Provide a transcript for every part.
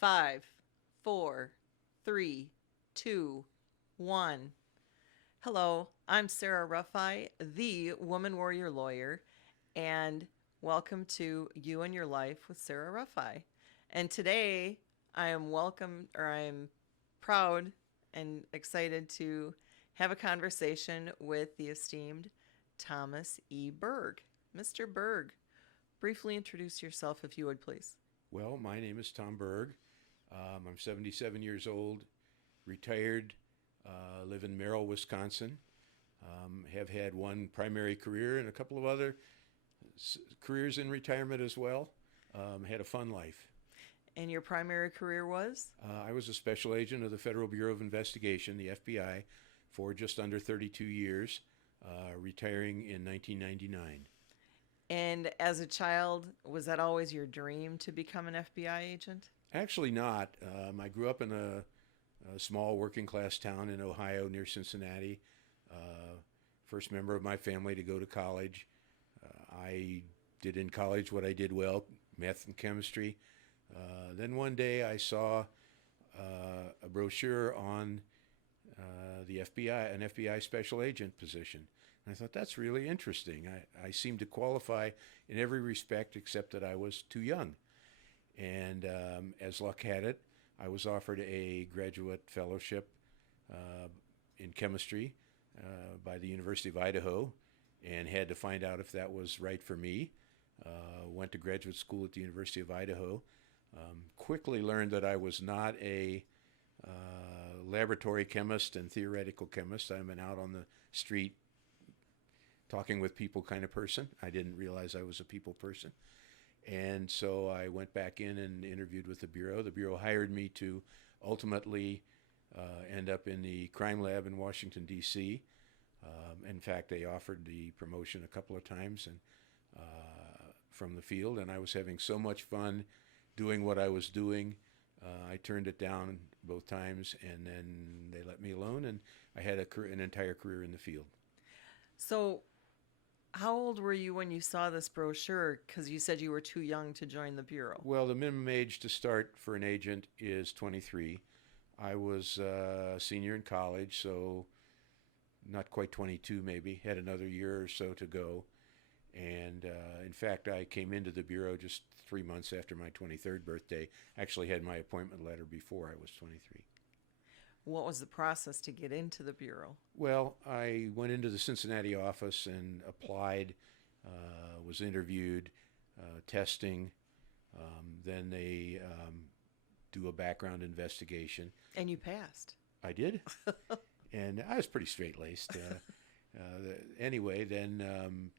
Five, four, three, two, one. Hello, I'm Sarah Ruffi, the Woman Warrior Lawyer, and welcome to You and Your Life with Sarah Ruffi. And today I am proud and excited to have a conversation with the esteemed Thomas E. Burg. Mr. Burg, briefly introduce yourself if you would please. Well, my name is Tom Burg. I'm 77 years old, retired, live in Merrill, Wisconsin. Have had one primary career and a couple of other careers in retirement as well. Had a fun life. And your primary career was? I was a special agent of the Federal Bureau of Investigation, the FBI, for just under 32 years, retiring in 1999. And as a child, was that always your dream to become an FBI agent? Actually, not. I grew up in a small working class town in Ohio near Cincinnati. First member of my family to go to college. I did in college what I did well, math and chemistry. Then one day I saw a brochure on the FBI, an FBI special agent position. And I thought, that's really interesting. I seemed to qualify in every respect except that I was too young. And as luck had it, I was offered a graduate fellowship in chemistry by the University of Idaho and had to find out if that was right for me. Went to graduate school at the University of Idaho. Quickly learned that I was not a laboratory chemist and theoretical chemist. I'm an out on the street talking with people kind of person. I didn't realize I was a people person. And so I went back in and interviewed with the Bureau. The Bureau hired me to ultimately end up in the crime lab in Washington, D.C. In fact, they offered the promotion a couple of times and from the field, and I was having so much fun doing what I was doing. I turned it down both times, and then they let me alone, and I had an entire career in the field. So, how old were you when you saw this brochure? Because you said you were too young to join the Bureau. Well, the minimum age to start for an agent is 23. I was a senior in college, so not quite 22 maybe, had another year or so to go. And in fact, I came into the Bureau just 3 months after my 23rd birthday. Actually had my appointment letter before I was 23. What was the process to get into the Bureau? Well, I went into the Cincinnati office and applied, was interviewed, testing. Then they do a background investigation. And you passed. I did, and I was pretty straight-laced. Anyway, then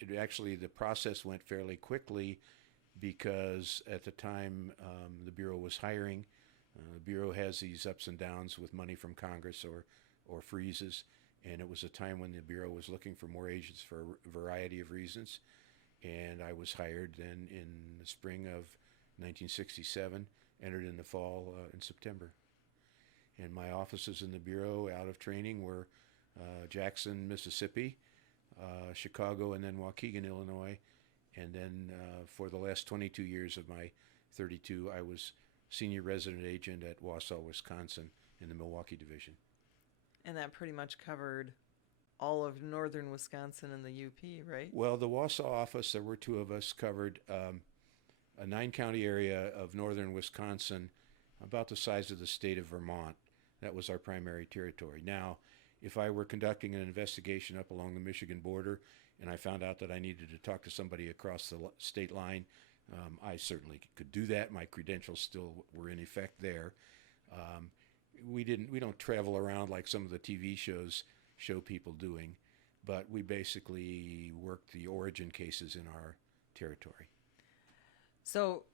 the process went fairly quickly because at the time the Bureau was hiring. The Bureau has these ups and downs with money from Congress or freezes, and it was a time when the Bureau was looking for more agents for a variety of reasons. And I was hired then in the spring of 1967, entered in the fall in September. And my offices in the Bureau out of training were Jackson, Mississippi, Chicago, and then Waukegan, Illinois. And then for the last 22 years of my 32, I was senior resident agent at Wausau, Wisconsin in the Milwaukee division. And that pretty much covered all of northern Wisconsin and the UP, right? Well, the Wausau office, there were two of us, covered a 9-county area of northern Wisconsin, about the size of the state of Vermont. That was our primary territory. Now, if I were conducting an investigation up along the Michigan border and I found out that I needed to talk to somebody across the state line, I certainly could do that. My credentials still were in effect there. We don't travel around like some of the TV shows show people doing, but we basically worked the origin cases in our territory. So,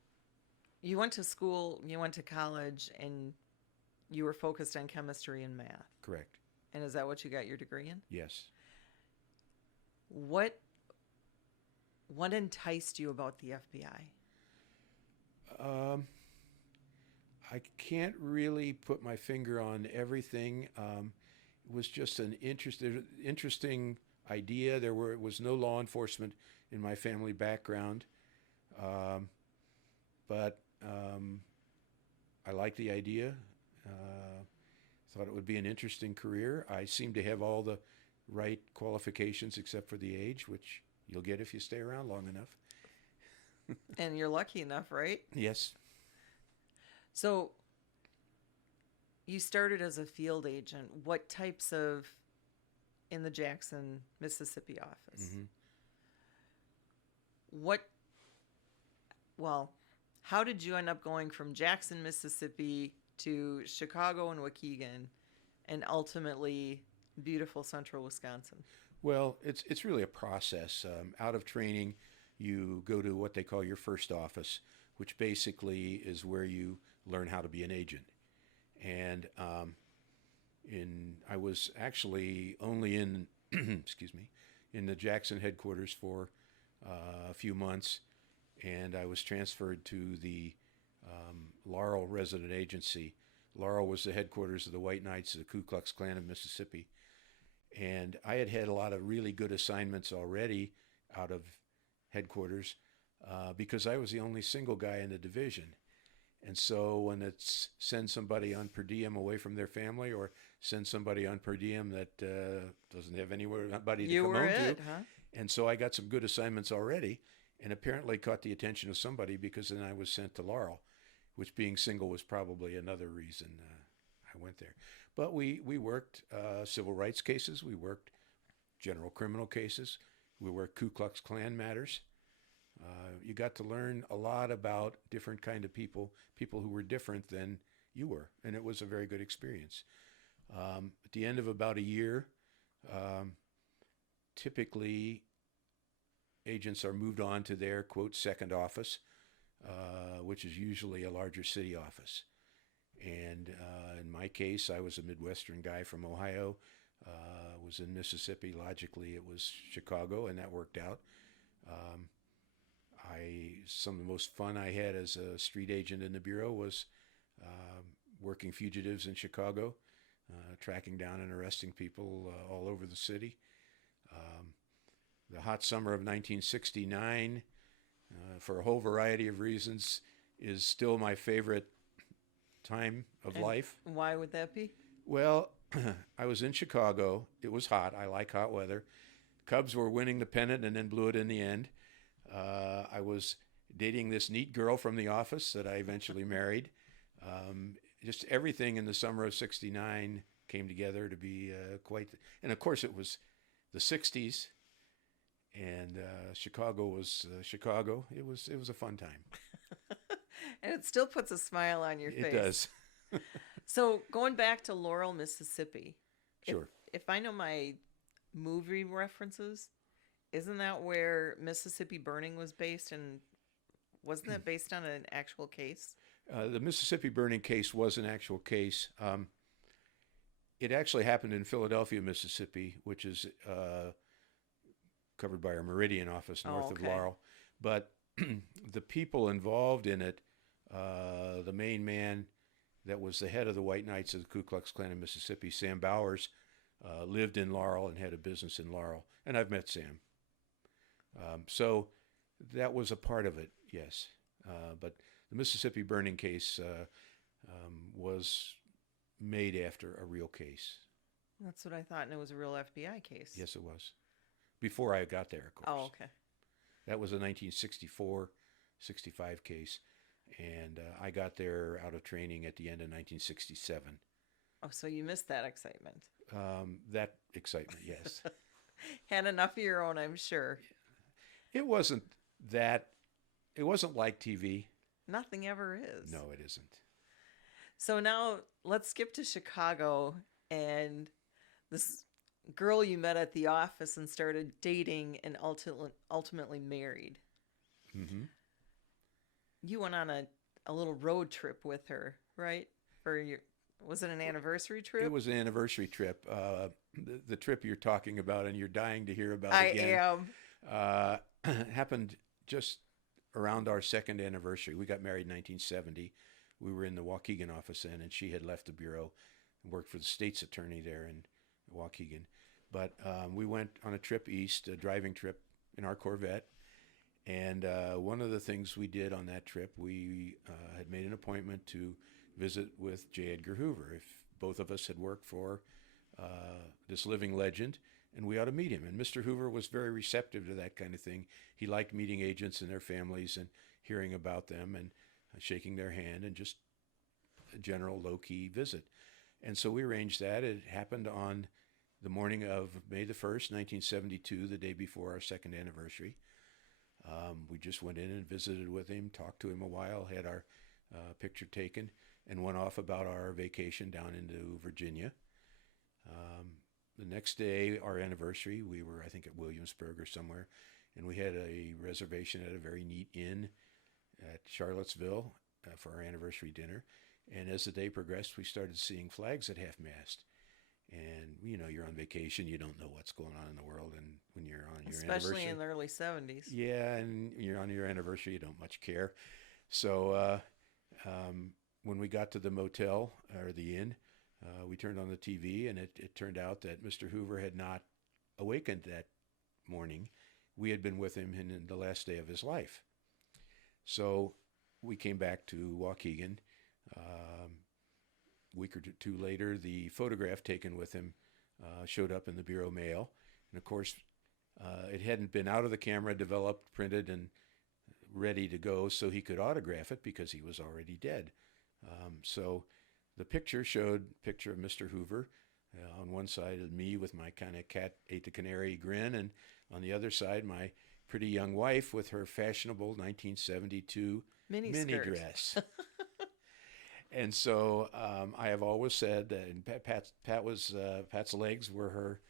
you went to school, you went to college, and you were focused on chemistry and math. Correct. And is that what you got your degree in? Yes. What enticed you about the FBI? I can't really put my finger on everything. It was just an interesting idea. There was no law enforcement in my family background, but I liked the idea. Thought it would be an interesting career. I seem to have all the right qualifications except for the age, which you'll get if you stay around long enough. And you're lucky enough, right? Yes. So you started as a field agent. What types of, in the Jackson, Mississippi office? Mm-hmm. What, well, how did you end up going from Jackson, Mississippi to Chicago and Waukegan and ultimately beautiful central Wisconsin? Well, it's really a process. Out of training, you go to what they call your first office, which basically is where you learn how to be an agent. And I was actually only in excuse me, in the Jackson headquarters for a few months, and I was transferred to the Laurel resident agency. Laurel was the headquarters of the White Knights of the Ku Klux Klan of Mississippi. And I had had a lot of really good assignments already out of headquarters because I was the only single guy in the division. And so when it's send somebody on per diem away from their family or send somebody on per diem that doesn't have anybody to come home to. Huh? And so I got some good assignments already and apparently caught the attention of somebody because then I was sent to Laurel, which being single was probably another reason I went there. But we worked civil rights cases. We worked general criminal cases. We worked Ku Klux Klan matters. You got to learn a lot about different kind of people who were different than you were, and it was a very good experience. At the end of about a year, typically agents are moved on to their, quote, second office, which is usually a larger city office. And in my case, I was a Midwestern guy from Ohio, was in Mississippi. Logically, it was Chicago, and that worked out. Some of the most fun I had as a street agent in the bureau was working fugitives in Chicago, tracking down and arresting people all over the city. The hot summer of 1969, for a whole variety of reasons, is still my favorite time of life. Why would that be? Well, I was in Chicago. It was hot. I like hot weather. Cubs were winning the pennant and then blew it in the end. I was dating this neat girl from the office that I eventually married. Just everything in the summer of '69 came together to be and of course it was the '60s, and Chicago was Chicago. It was a fun time. And it still puts a smile on your face. It does. So going back to Laurel, Mississippi. Sure. If I know my movie references, isn't that where Mississippi Burning was based? And wasn't that based on an actual case? The Mississippi burning case was an actual case. It actually happened in Philadelphia, Mississippi, which is covered by our Meridian office north of Laurel. But the people involved in it, the main man that was the head of the White Knights of the Ku Klux Klan in Mississippi, Sam Bowers, lived in Laurel and had a business in Laurel. And I've met Sam. So that was a part of it, yes. But the Mississippi burning case was made after a real case. That's what I thought, and it was a real FBI case. Yes, it was. Before I got there, of course. Oh, okay. That was a 1964, 65 case. And I got there out of training at the end of 1967. Oh, so you missed that excitement. That excitement, yes. Had enough of your own, I'm sure. It wasn't like TV. Nothing ever is. No, it isn't. So now let's skip to Chicago and this girl you met at the office and started dating and ultimately married. Mm-hmm. You went on a little road trip with her, right? Was it an anniversary trip? It was an anniversary trip. The trip you're talking about and you're dying to hear about I again. am. Happened just around our second anniversary. We got married in 1970. We were in the Waukegan office then, and she had left the bureau and worked for the state's attorney there in Waukegan. But we went on a trip east, a driving trip in our Corvette. And one of the things we did on that trip, we had made an appointment to visit with J. Edgar Hoover. If both of us had worked for this living legend, and we ought to meet him. And Mr. Hoover was very receptive to that kind of thing. He liked meeting agents and their families and hearing about them and shaking their hand, and just a general low-key visit. And so we arranged that. It happened on the morning of May the 1st, 1972, the day before our second anniversary. We just went in and visited with him, talked to him a while, had our picture taken, and went off about our vacation down into Virginia. The next day, our anniversary, we were, I think, at Williamsburg or somewhere, and we had a reservation at a very neat inn at Charlottesville for our anniversary dinner. And as the day progressed, we started seeing flags at half-mast. And, you know, you're on vacation, you don't know what's going on in the world. And when you're on your anniversary... Especially in the early 70s. Yeah, and you're on your anniversary, you don't much care. So when we got to the motel, or the inn, we turned on the TV, and it turned out that Mr. Hoover had not awakened that morning. We had been with him in the last day of his life. So we came back to Waukegan. A week or two later, the photograph taken with him showed up in the Bureau Mail. And of course, it hadn't been out of the camera, developed, printed, and ready to go so he could autograph it because he was already dead. So the picture showed a picture of Mr. Hoover. On one side of me with my kind of cat ate the canary grin, and on the other side, my pretty young wife with her fashionable 1972 mini dress. And so I have always said that, and Pat's legs were her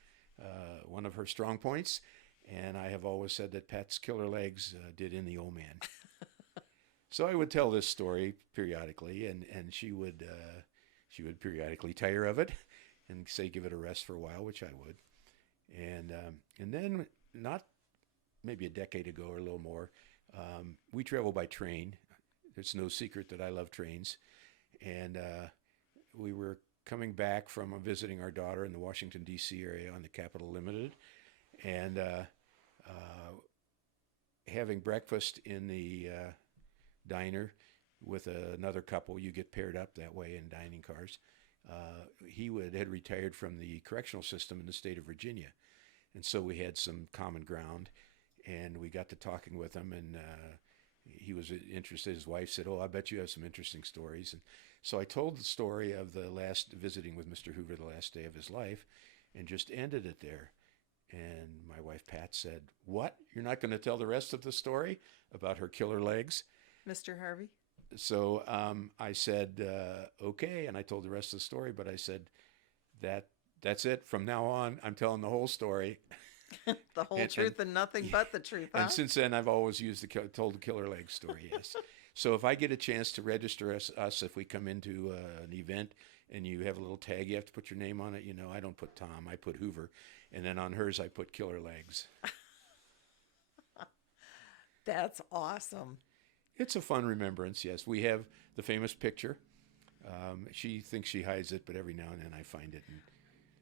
one of her strong points, and I have always said that Pat's killer legs did in the old man. So I would tell this story periodically, and she would periodically tire of it and say give it a rest for a while, which I would. And then, not maybe a decade ago or a little more, we travel by train. It's no secret that I love trains. And we were coming back from visiting our daughter in the Washington, D.C. area on the Capital Limited, and having breakfast in the diner with another couple. You get paired up that way in dining cars. He had retired from the correctional system in the state of Virginia, and so we had some common ground, and we got to talking with him, and he was interested. His wife said, "Oh, I bet you have some interesting stories." And so I told the story of the last visiting with Mr. Hoover, the last day of his life, and just ended it there. And my wife, Pat, said, "What? You're not going to tell the rest of the story about her killer legs?" Mr. Harvey? So I said, okay, and I told the rest of the story, but I said, that's it. From now on, I'm telling the whole story. The whole truth and nothing but the truth, huh? And since then, I've always told the killer leg story, yes. So if I get a chance to register us if we come into an event and you have a little tag, you have to put your name on it. You know, I don't put Tom, I put Hoover. And then on hers, I put killer legs. That's awesome. It's a fun remembrance, yes. We have the famous picture. She thinks she hides it, but every now and then I find it.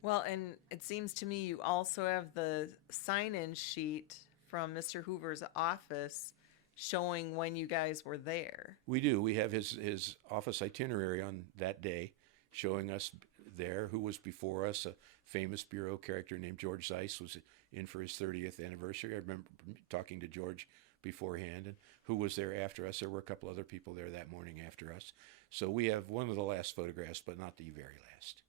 Well, and it seems to me you also have the sign-in sheet from Mr. Hoover's office showing when you guys were there. We do. We have his office itinerary on that day showing us there. Who was before us, a famous bureau character named George Zeiss was in for his 30th anniversary. I remember talking to George beforehand, and who was there after us. There were a couple other people there that morning after us. So we have one of the last photographs, but not the very last.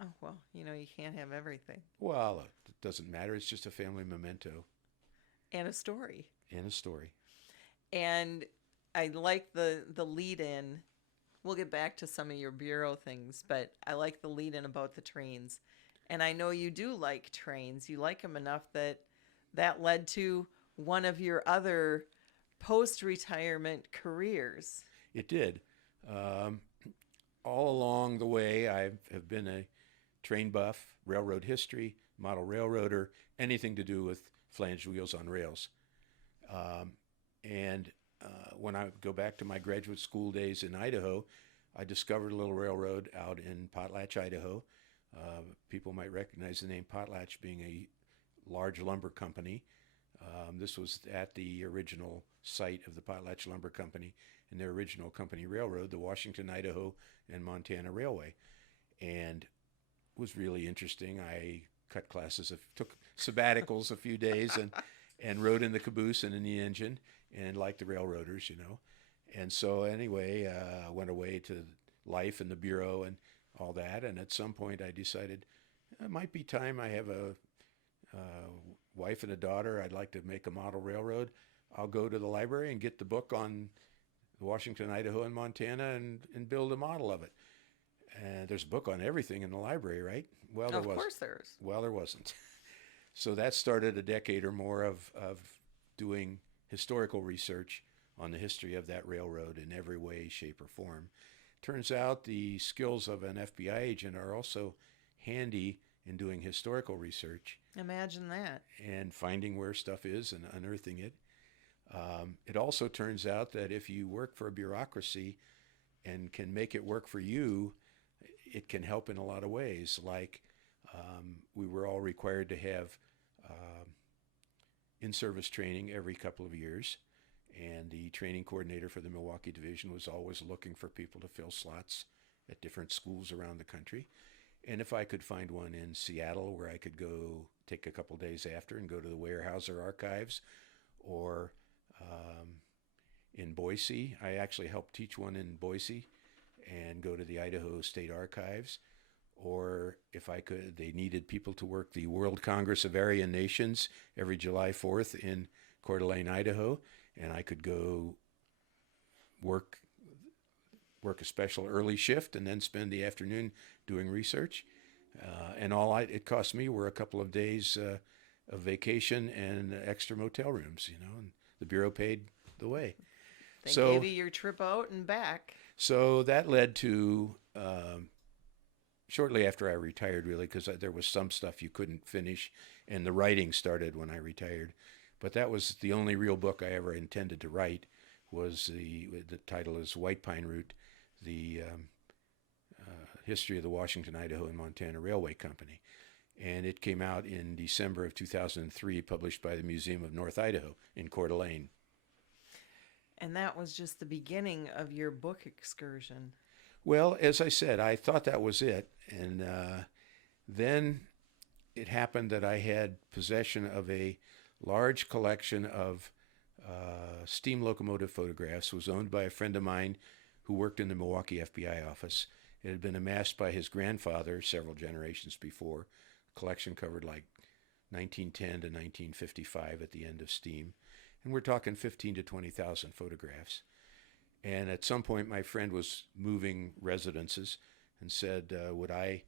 Oh, well, you know, you can't have everything. Well, it doesn't matter. It's just a family memento. And a story. And a story. And I like the lead-in. We'll get back to some of your bureau things, but I like the lead-in about the trains. And I know you do like trains. You like them enough that led to one of your other post-retirement careers. It did. All along the way, I have been a train buff, railroad history, model railroader, anything to do with flanged wheels on rails. And when I go back to my graduate school days in Idaho, I discovered a little railroad out in Potlatch, Idaho. People might recognize the name Potlatch being a large lumber company. This was at the original site of the Potlatch Lumber Company and their original company railroad, the Washington, Idaho, and Montana Railway. And it was really interesting. I cut classes, took sabbaticals a few days, and rode in the caboose and in the engine, and like the railroaders, you know. And so anyway, I went away to life in the Bureau and all that. And at some point I decided it might be time. I have a wife and a daughter. I'd like to make a model railroad. I'll go to the library and get the book on Washington, Idaho, and Montana and build a model of it. And there's a book on everything in the library, right? Well, there was. Of course there is. Well, there wasn't. So that started a decade or more of doing historical research on the history of that railroad in every way, shape, or form. Turns out the skills of an FBI agent are also handy in doing historical research. Imagine that. And finding where stuff is and unearthing it. It also turns out that if you work for a bureaucracy and can make it work for you, it can help in a lot of ways. Like we were all required to have in-service training every couple of years. And the training coordinator for the Milwaukee division was always looking for people to fill slots at different schools around the country. And if I could find one in Seattle where I could go take a couple days after and go to the Weyerhaeuser Archives, or in Boise, I actually helped teach one in Boise, and go to the Idaho State Archives. Or if I could, they needed people to work the World Congress of Aryan Nations every July 4th in Coeur d'Alene, Idaho, and I could go work a special early shift and then spend the afternoon doing research. And it cost me were a couple of days of vacation and extra motel rooms, you know, and the Bureau paid the way. They gave you your trip out and back. So that led to, shortly after I retired, really, because there was some stuff you couldn't finish, and the writing started when I retired. But that was the only real book I ever intended to write. Was the title is White Pine Route, the history of the Washington, Idaho, and Montana Railway Company. And it came out in December of 2003, published by the Museum of North Idaho in Coeur d'Alene. And that was just the beginning of your book excursion. Well, as I said, I thought that was it. And then it happened that I had possession of a large collection of steam locomotive photographs. It was owned by a friend of mine who worked in the Milwaukee FBI office. It had been amassed by his grandfather several generations before. The collection covered like 1910 to 1955 at the end of steam. And we're talking 15 to 20,000 photographs. And at some point, my friend was moving residences and said, would I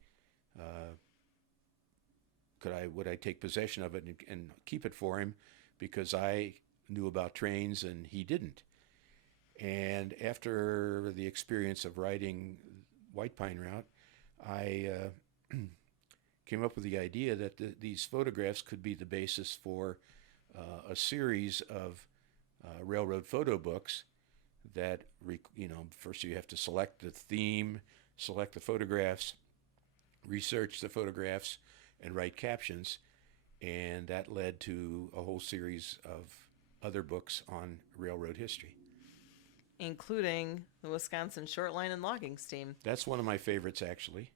take possession of it and keep it for him, because I knew about trains and he didn't. And after the experience of writing White Pine Route, I came up with the idea that these photographs could be the basis for a series of railroad photo books that, first you have to select the theme, select the photographs, research the photographs, and write captions. And that led to a whole series of other books on railroad history, including the Wisconsin Short Line and Logging Steam. That's one of my favorites, actually.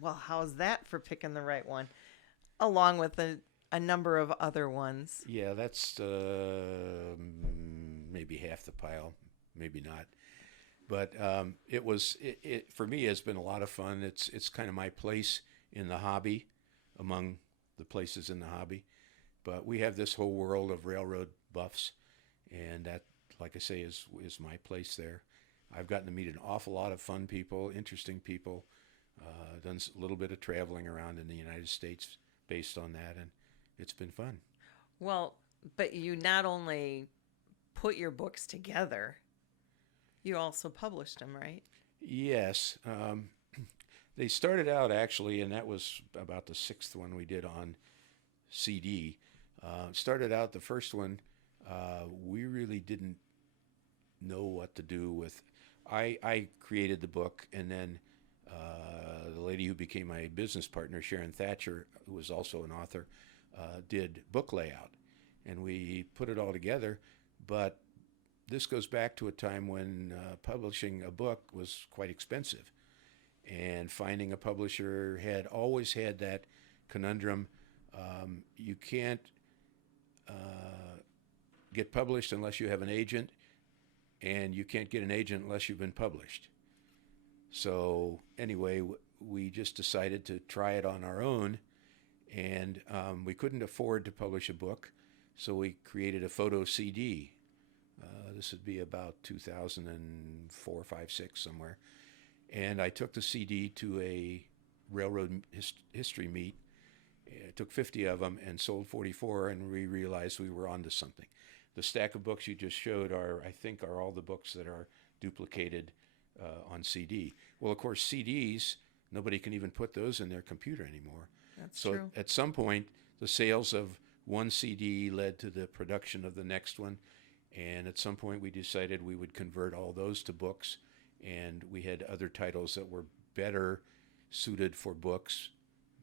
Well, how's that for picking the right one? Along with a number of other ones. Yeah, that's maybe half the pile, maybe not. But it for me has been a lot of fun. It's kind of my place in the hobby, among the places in the hobby. But we have this whole world of railroad buffs, and that, like I say, is my place there. I've gotten to meet an awful lot of fun people, interesting people, done a little bit of traveling around in the United States based on that, and it's been fun. Well, but you not only put your books together, you also published them, right? Yes. They started out, actually, and that was about the sixth one we did on CD. Started out, the first one, we really didn't know what to do with. I created the book, and then the lady who became my business partner, Sharon Thatcher, who was also an author, did book layout. and we put it all together. But this goes back to a time when publishing a book was quite expensive, and finding a publisher had always had that conundrum. You can't get published unless you have an agent, and you can't get an agent unless you've been published. So anyway, we just decided to try it on our own, and we couldn't afford to publish a book, so we created a photo CD. This would be about 2004, 5, 6, somewhere. And I took the CD to a railroad history meet. I took 50 of them and sold 44, and we realized we were onto something. The stack of books you just showed I think are all the books that are duplicated on CD. Well, of course, CDs, nobody can even put those in their computer anymore. That's so true. At some point, the sales of one CD led to the production of the next one. And at some point, we decided we would convert all those to books. And we had other titles that were better suited for books,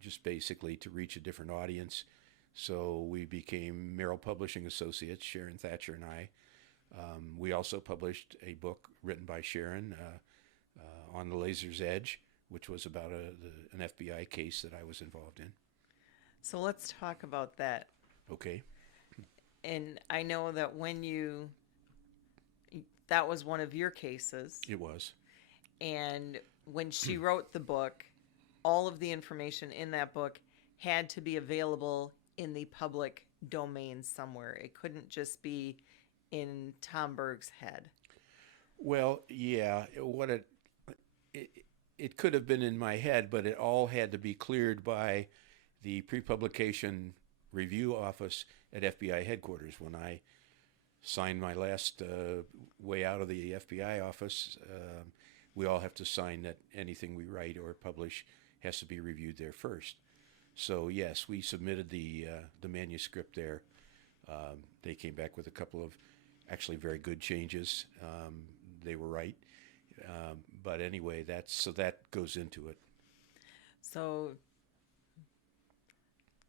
just basically to reach a different audience. So we became Merrill Publishing Associates, Sharon Thatcher and I. We also published a book written by Sharon on the Laser's Edge, which was about an FBI case that I was involved in. So let's talk about that. Okay. And I know that that was one of your cases. It was. And when she wrote the book, all of the information in that book had to be available in the public domain somewhere. It couldn't just be in Tom Burg's head. Well, yeah, it could have been in my head, but it all had to be cleared by the pre-publication review office at FBI headquarters. When I signed my last way out of the FBI office, we all have to sign that anything we write or publish has to be reviewed there first. So yes, we submitted the manuscript there. They came back with a couple of actually very good changes. They were right. But anyway, that goes into it. So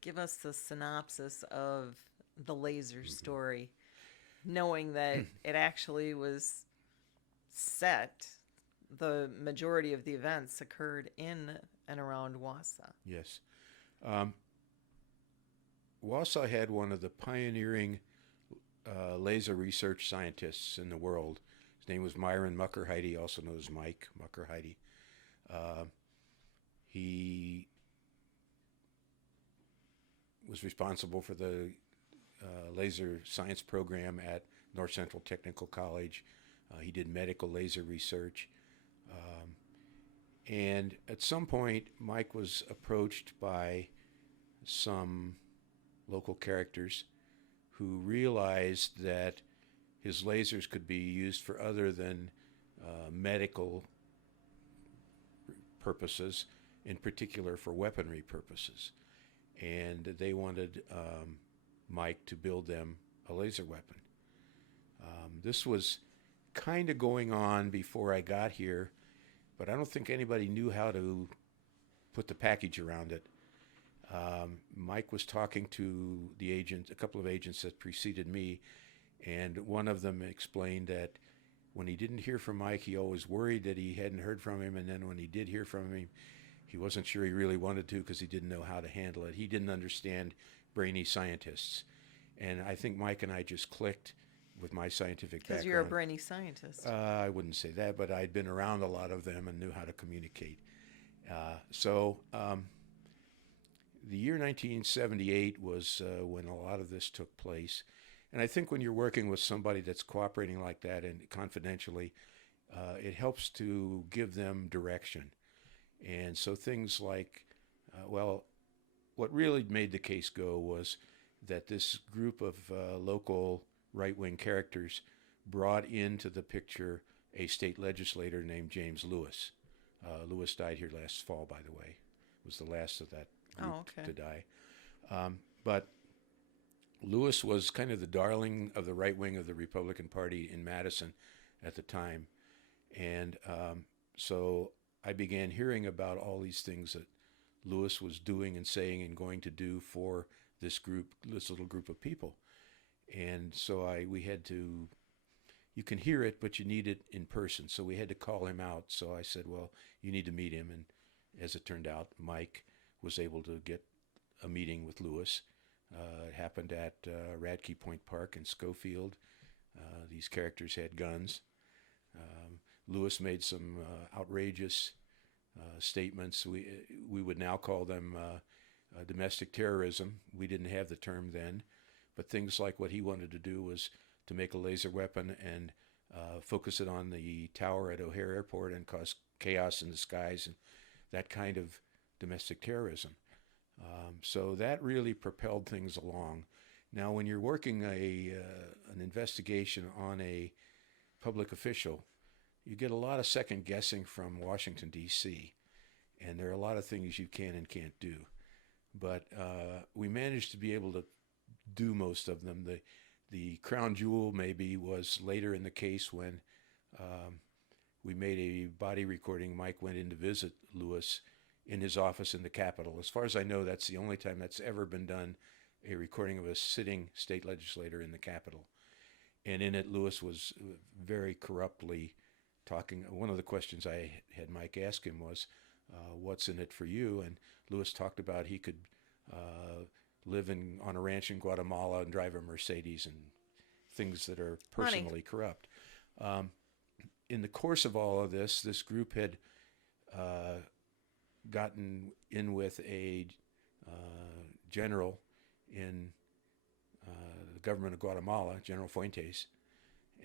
give us the synopsis of the laser story, knowing that it actually was set. The majority of the events occurred in and around Wausau. Yes. Wausau had one of the pioneering laser research scientists in the world. His name was Myron Muckerheide, also known as Mike Muckerheide. He was responsible for the laser science program at North Central Technical College. He did medical laser research. And at some point, Mike was approached by some local characters who realized that his lasers could be used for other than medical purposes, in particular for weaponry purposes. And they wanted Mike to build them a laser weapon. This was kind of going on before I got here, but I don't think anybody knew how to put the package around it. Mike was talking to a couple of agents that preceded me, and one of them explained that when he didn't hear from Mike, he always worried that he hadn't heard from him, and then when he did hear from him, he wasn't sure he really wanted to because he didn't know how to handle it. He didn't understand brainy scientists. And I think Mike and I just clicked with my scientific background. Because you're a brainy scientist. I wouldn't say that, but I'd been around a lot of them and knew how to communicate. So the year 1978 was when a lot of this took place. And I think when you're working with somebody that's cooperating like that and confidentially, it helps to give them direction. And so things like, what really made the case go was that this group of local right-wing characters brought into the picture a state legislator named James Lewis. Lewis died here last fall, by the way. Was the last of that group to die. But Lewis was kind of the darling of the right wing of the Republican Party in Madison at the time. And so I began hearing about all these things that Lewis was doing and saying and going to do for this little group of people. And so we had to, you can hear it, but you need it in person. So we had to call him out. So I said, well, you need to meet him. And as it turned out, Mike was able to get a meeting with Lewis. It happened at Radke Point Park in Schofield. These characters had guns. Lewis made some outrageous statements. We would now call them domestic terrorism. We didn't have the term then, but things like what he wanted to do was to make a laser weapon and focus it on the tower at O'Hare Airport and cause chaos in the skies, and that kind of domestic terrorism. So that really propelled things along. Now, when you're working an investigation on a public official, you get a lot of second guessing from Washington, D.C., and there are a lot of things you can and can't do. But we managed to be able to do most of them. The crown jewel maybe was later in the case when we made a body recording. Mike went in to visit Lewis in his office in the Capitol. As far as I know, that's the only time that's ever been done, a recording of a sitting state legislator in the Capitol. And in it, Lewis was very corruptly talking. One of the questions I had Mike ask him was, what's in it for you? And Lewis talked about he could live on a ranch in Guatemala and drive a Mercedes and things that are personally corrupt. In the course of all of this group had gotten in with a general in the government of Guatemala, General Fuentes.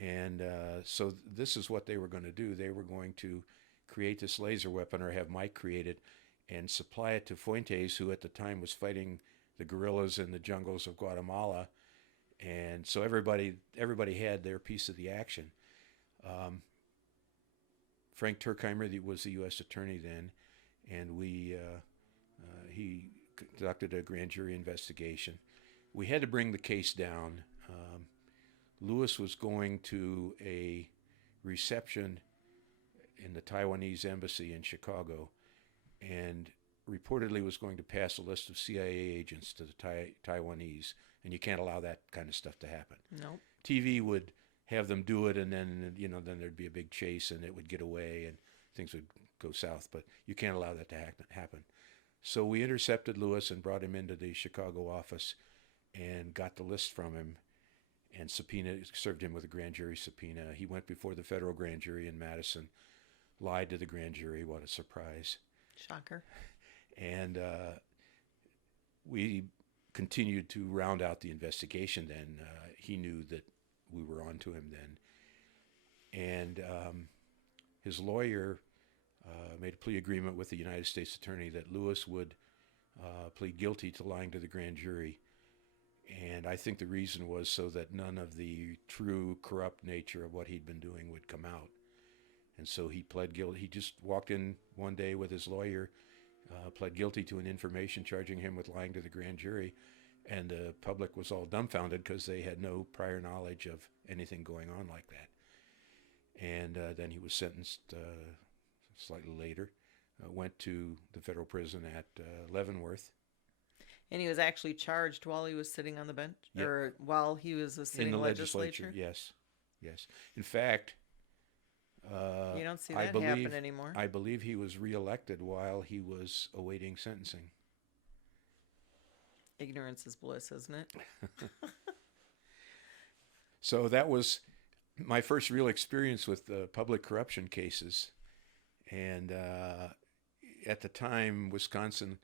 And so this is what they were going to do. They were going to create this laser weapon, or have Mike create it, and supply it to Fuentes, who at the time was fighting the guerrillas in the jungles of Guatemala. And so everybody had their piece of the action. Frank Turkheimer was the U.S. attorney then, and he conducted a grand jury investigation. We had to bring the case down. Lewis was going to a reception in the Taiwanese embassy in Chicago, and reportedly was going to pass a list of CIA agents to the Taiwanese, and you can't allow that kind of stuff to happen. Nope. TV would have them do it, and then then there'd be a big chase, and it would get away, and things would go south. But you can't allow that to happen. So we intercepted Lewis and brought him into the Chicago office, and got the list from him, and served him with a grand jury subpoena. He went before the federal grand jury in Madison, lied to the grand jury. What a surprise! Shocker. And we continued to round out the investigation then. He knew that we were on to him then. And his lawyer made a plea agreement with the United States attorney that Lewis would plead guilty to lying to the grand jury. And I think the reason was so that none of the true corrupt nature of what he'd been doing would come out. And so he pled guilty. He just walked in one day with his lawyer, pled guilty to an information charging him with lying to the grand jury. And the public was all dumbfounded because they had no prior knowledge of anything going on like that. And then he was sentenced slightly later, went to the federal prison at Leavenworth. And he was actually charged while he was sitting on the bench? Yep. Or while he was a sitting in the legislature? Yes. In fact, you don't see that happen anymore. I believe he was reelected while he was awaiting sentencing. Ignorance is bliss, isn't it? So that was my first real experience with public corruption cases. And at the time, Wisconsin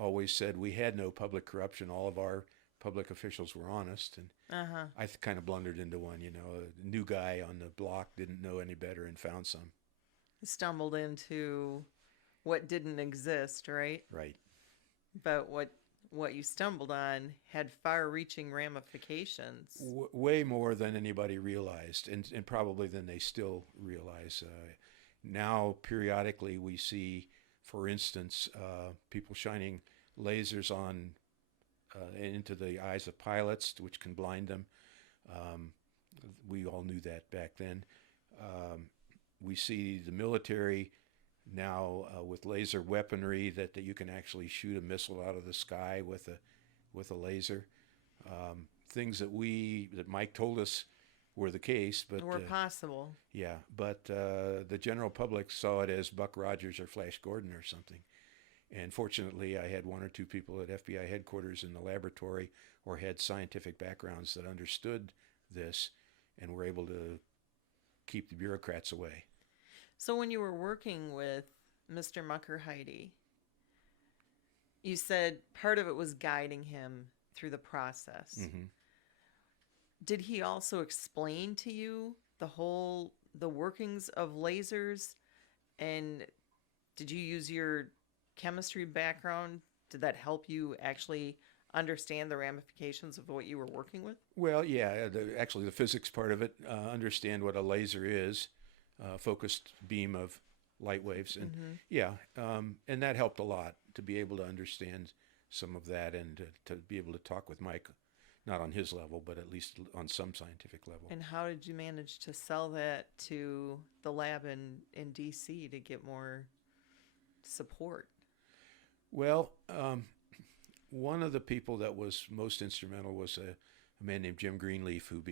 always said we had no public corruption. All of our public officials were honest. And I kind of blundered into one, a new guy on the block didn't know any better and found some. Stumbled into what didn't exist, right? Right. But what you stumbled on had far-reaching ramifications. Way more than anybody realized, and probably than they still realize. Now, periodically, we see, for instance, people shining lasers on into the eyes of pilots, which can blind them. We all knew that back then. We see the military now with laser weaponry that you can actually shoot a missile out of the sky with a laser. things that Mike told us were the case, but Or possible. yeah, but the general public saw it as Buck Rogers or Flash Gordon or something. And fortunately, I had one or two people at FBI headquarters in the laboratory or had scientific backgrounds that understood this and were able to keep the bureaucrats away. So when you were working with Mr. Mucker-Heide, you said part of it was guiding him through the process. Mm-hmm. Did he also explain to you the workings of lasers? And did you use your chemistry background? Did that help you actually understand the ramifications of what you were working with? Well, yeah, actually the physics part of it, understand what a laser is, focused beam of light waves. And yeah, and that helped a lot to be able to understand some of that and to be able to talk with Mike, not on his level, but at least on some scientific level. And how did you manage to sell that to the lab in DC to get more support? Well, one of the people that was most instrumental was a man named Jim Greenleaf, who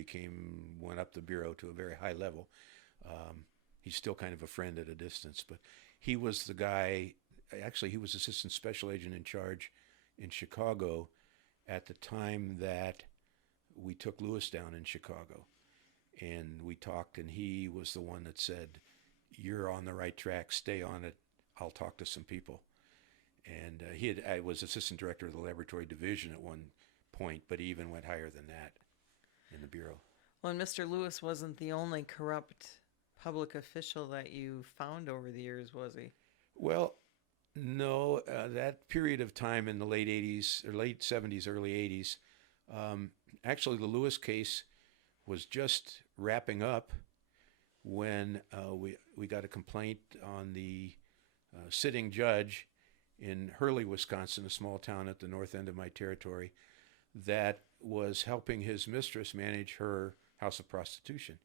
went up the bureau to a very high level. He's still kind of a friend at a distance, but he was the guy. Actually, he was assistant special agent in charge in Chicago at the time that we took Lewis down in Chicago. And we talked, and he was the one that said, "You're on the right track, stay on it, I'll talk to some people." And I was assistant director of the laboratory division at one point, but he even went higher than that in the bureau. Well, and Mr. Lewis wasn't the only corrupt public official that you found over the years, was he? Well, no, that period of time in the late 80s, or late 70s, early 80s, actually the Lewis case was just wrapping up when we got a complaint on the sitting judge in Hurley, Wisconsin, a small town at the north end of my territory, that was helping his mistress manage her house of prostitution.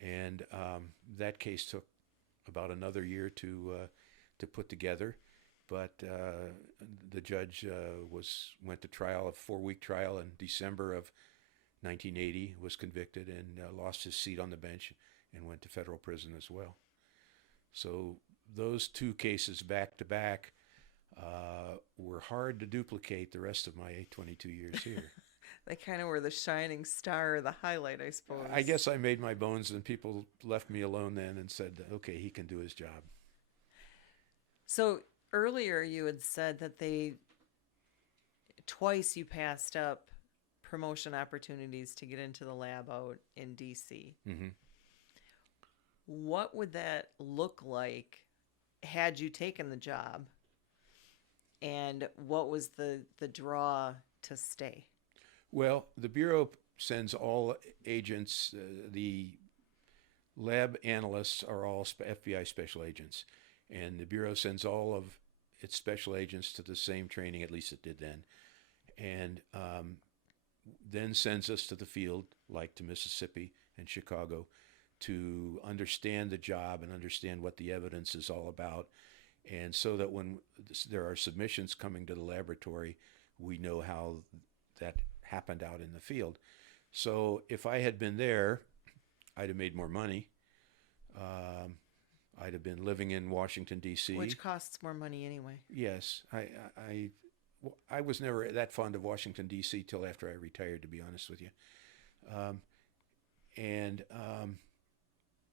And that case took about another year to put together, but the judge went to trial, a 4-week trial in December of 1980, was convicted and lost his seat on the bench and went to federal prison as well. So those two cases back to back were hard to duplicate the rest of my 22 years here. They kind of were the shining star, the highlight, I suppose. I guess I made my bones and people left me alone then and said, okay, he can do his job. So earlier you had said that twice you passed up promotion opportunities to get into the lab out in DC. Mm-hmm. What would that look like had you taken the job? And what was the draw to stay? Well, the Bureau sends all agents, the lab analysts are all FBI special agents, and the Bureau sends all of its special agents to the same training, at least it did then, and then sends us to the field, like to Mississippi and Chicago, to understand the job and understand what the evidence is all about, and so that when there are submissions coming to the laboratory, we know how that happened out in the field. So if I had been there, I'd have made more money. I'd have been living in Washington, D.C. Which costs more money anyway. Yes. I was never that fond of Washington, D.C. till after I retired, to be honest with you.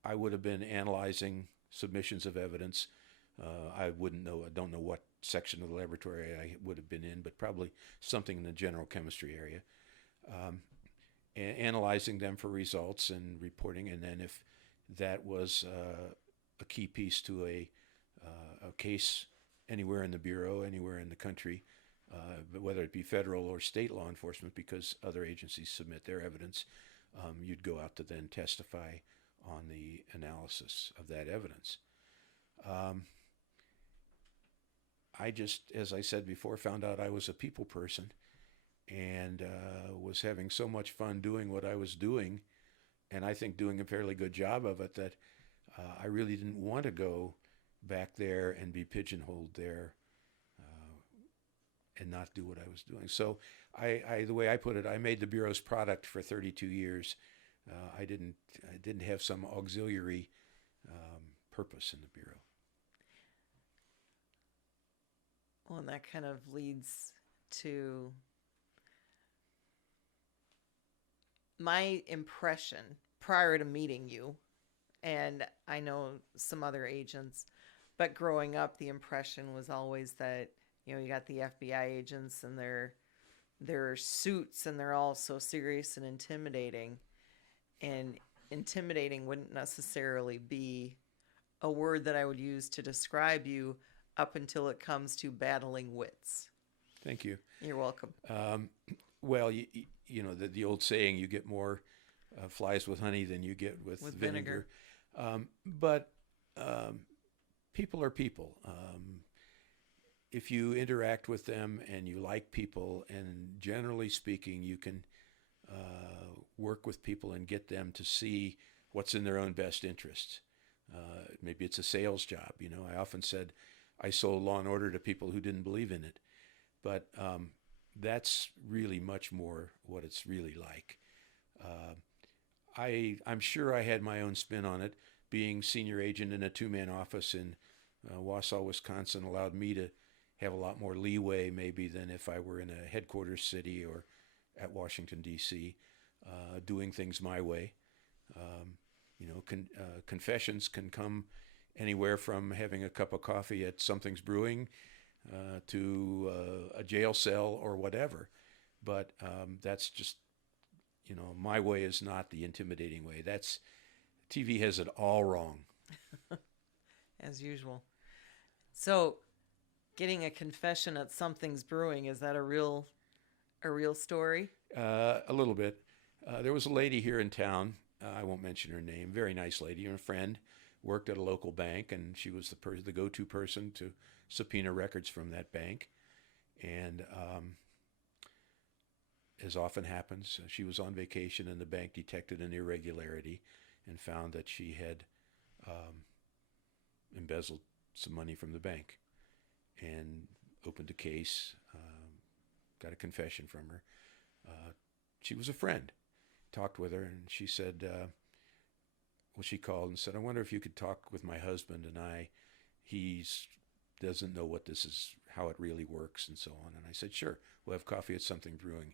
I would have been analyzing submissions of evidence. I don't know what section of the laboratory I would have been in, but probably something in the general chemistry area, analyzing them for results and reporting. And then if that was a key piece to a case anywhere in the Bureau, anywhere in the country, but whether it be federal or state law enforcement, because other agencies submit their evidence, you'd go out to then testify on the analysis of that evidence. I just, as I said before, found out I was a people person and was having so much fun doing what I was doing, and I think doing a fairly good job of it, that I really didn't want to go back there and be pigeonholed there and not do what I was doing. So the way I put it, I made the Bureau's product for 32 years. I didn't have some auxiliary purpose in the Bureau. Well, and that kind of leads to my impression prior to meeting you, and I know some other agents, but growing up, the impression was always that, you got the FBI agents and their suits, and they're all so serious and intimidating. And intimidating wouldn't necessarily be a word that I would use to describe you up until it comes to battling wits. Thank you. You're welcome. Well, you know the old saying, you get more flies with honey than you get with vinegar. But people are people. If you interact with them and you like people, and generally speaking, you can work with people and get them to see what's in their own best interests. Maybe it's a sales job. I often said I sold Law and Order to people who didn't believe in it. But that's really much more what it's really like. I'm sure I had my own spin on it. Being senior agent in a two-man office in Wausau, Wisconsin allowed me to have a lot more leeway maybe than if I were in a headquarters city or at Washington, D.C., doing things my way. Confessions can come anywhere from having a cup of coffee at Something's Brewing to a jail cell or whatever. But that's just, my way is not the intimidating way. TV has it all wrong. As usual. So, getting a confession at Something's Brewing, is that a real story? A little bit. There was a lady here in town. I won't mention her name. Very nice lady, a friend. Worked at a local bank, and she was the go-to person to subpoena records from that bank. And as often happens, she was on vacation, and the bank detected an irregularity and found that she had embezzled some money from the bank, and opened a case, got a confession from her. She was a friend. Talked with her, and she said, she called and said, I wonder if you could talk with my husband and I. He doesn't know what this is, how it really works, and so on. And I said, sure, we'll have coffee at Something Brewing.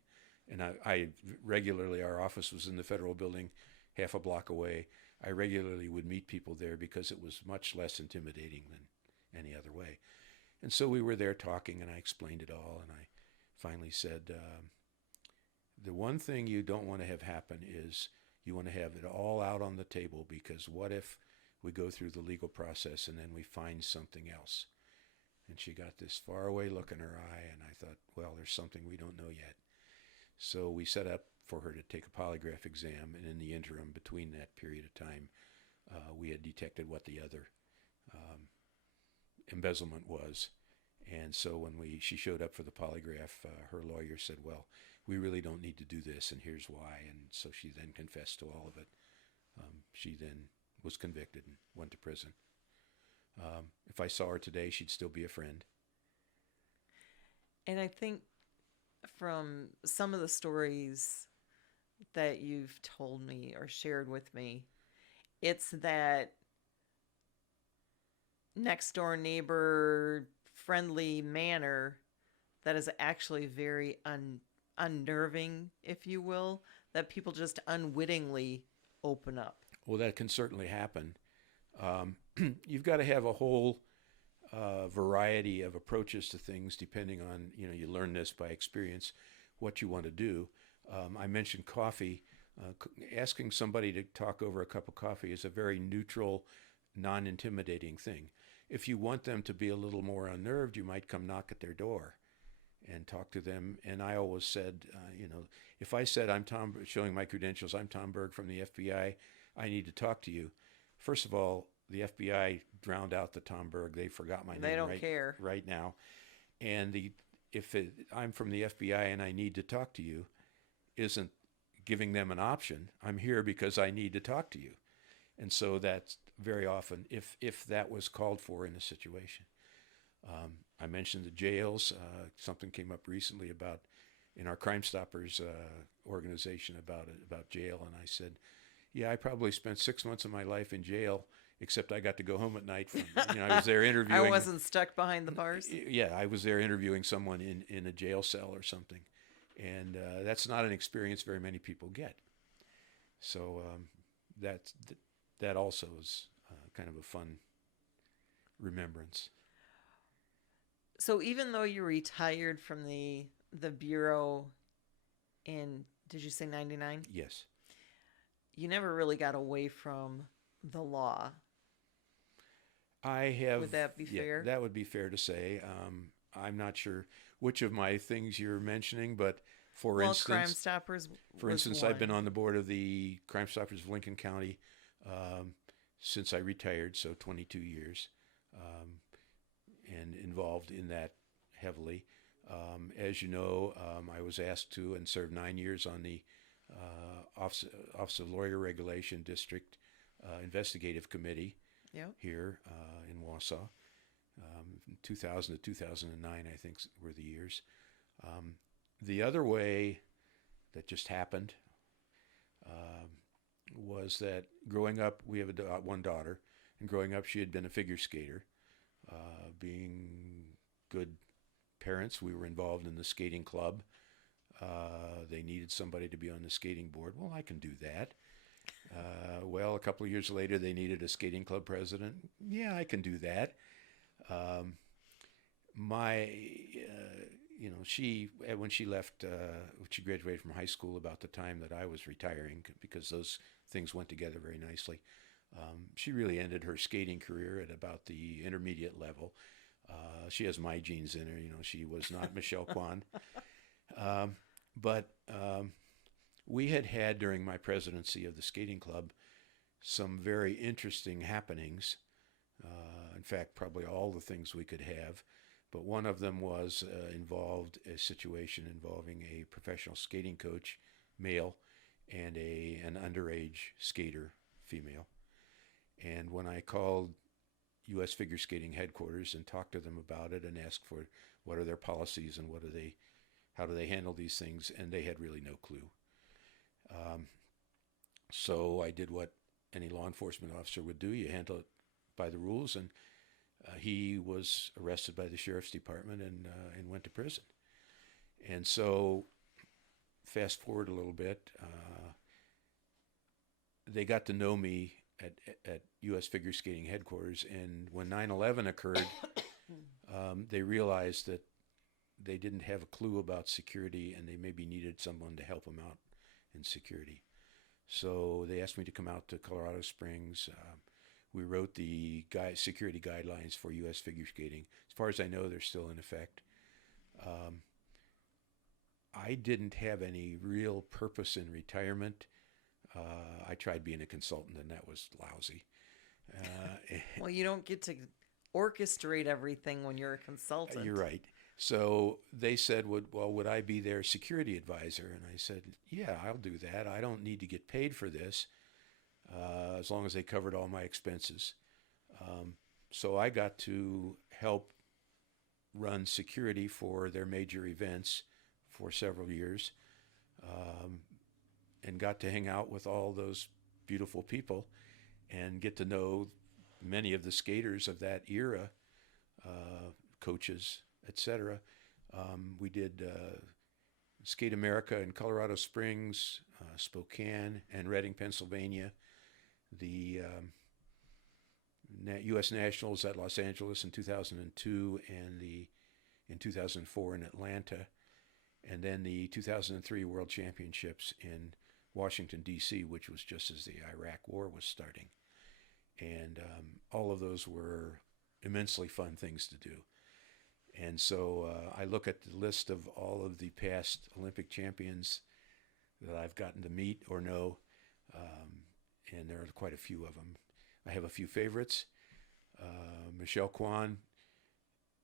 And I regularly, our office was in the Federal Building, half a block away. I regularly would meet people there because it was much less intimidating than any other way. And so we were there talking, and I explained it all, and I finally said, the one thing you don't want to have happen is you want to have it all out on the table, because what if we go through the legal process and then we find something else? And she got this faraway look in her eye, and I thought, well, there's something we don't know yet. So we set up for her to take a polygraph exam, and in the interim, between that period of time, we had detected what the other embezzlement was. And so when she showed up for the polygraph, her lawyer said, well, we really don't need to do this, and here's why. And so she then confessed to all of it. She then was convicted and went to prison. If I saw her today, she'd still be a friend. And I think from some of the stories that you've told me or shared with me, it's that next door neighbor friendly manner that is actually very unnerving, if you will, that people just unwittingly open up. Well, that can certainly happen. You've got to have a whole variety of approaches to things depending on, you learn this by experience, what you want to do. I mentioned coffee. Asking somebody to talk over a cup of coffee is a very neutral, non-intimidating thing. If you want them to be a little more unnerved, you might come knock at their door and talk to them. And I always said, if I said, showing my credentials, I'm Tom Burg from the FBI, I need to talk to you. First of all, the FBI drowned out the Tom Burg. They forgot my name. They don't care right now. And I'm from the FBI and I need to talk to you isn't giving them an option. I'm here because I need to talk to you. And so that's very often if that was called for in a situation. I mentioned the jails. Something came up recently about in our Crime Stoppers organization about jail, and I said, "Yeah, I probably spent 6 months of my life in jail, except I got to go home at night. From, I was there interviewing. I wasn't stuck behind the bars. Yeah, I was there interviewing someone in a jail cell or something, and that's not an experience very many people get. So that also is kind of a fun remembrance. So even though you retired from the bureau in, did you say 99? Yes. You never really got away from the law. I have. Would that be fair? That would be fair to say. I'm not sure which of my things you're mentioning, but for Crime Stoppers. For instance, I've been on the board of the Crime Stoppers of Lincoln County since I retired, so 22 years, and involved in that heavily. As you know, I was asked to and served 9 years on the Office of Lawyer Regulation District Investigative Committee here in Wausau. 2000 to 2009, I think, were the years. The other way that just happened was that growing up, we have one daughter, and growing up, she had been a figure skater. Being good parents, we were involved in the skating club. They needed somebody to be on the skating board. Well, I can do that. Well, a couple of years later, they needed a skating club president. Yeah, I can do that. She when she left, she graduated from high school about the time that I was retiring, because those things went together very nicely. She really ended her skating career at about the intermediate level. She has my genes in her. She was not Michelle Kwan. But we had during my presidency of the skating club some very interesting happenings. In fact, probably all the things we could have. But one of them was involved a situation involving a professional skating coach, male, and an underage skater, female. And when I called U.S. Figure Skating headquarters and talked to them about it and asked for what are their policies and how do they handle these things, and they had really no clue. So I did what any law enforcement officer would do. You handle it by the rules, and he was arrested by the sheriff's department and went to prison. And so fast forward a little bit, they got to know me at U.S. Figure Skating headquarters, and when 9/11 occurred, they realized that they didn't have a clue about security, and they maybe needed someone to help them out in security. So they asked me to come out to Colorado Springs. We wrote the security guidelines for U.S. Figure Skating. As far as I know, they're still in effect. I didn't have any real purpose in retirement. I tried being a consultant, and that was lousy. Well, you don't get to orchestrate everything when you're a consultant. You're right. So they said, would I be their security advisor? And I said, yeah, I'll do that. I don't need to get paid for this, as long as they covered all my expenses. So I got to help run security for their major events for several years, and got to hang out with all those beautiful people and get to know many of the skaters of that era, coaches, etc. We did Skate America in Colorado Springs, Spokane, and Reading, Pennsylvania. The U.S. Nationals at Los Angeles in 2002, and in 2004 in Atlanta, and then the 2003 World Championships in Washington, D.C., which was just as the Iraq War was starting. And all of those were immensely fun things to do. And so I look at the list of all of the past Olympic champions that I've gotten to meet or know, and there are quite a few of them. I have a few favorites. Michelle Kwan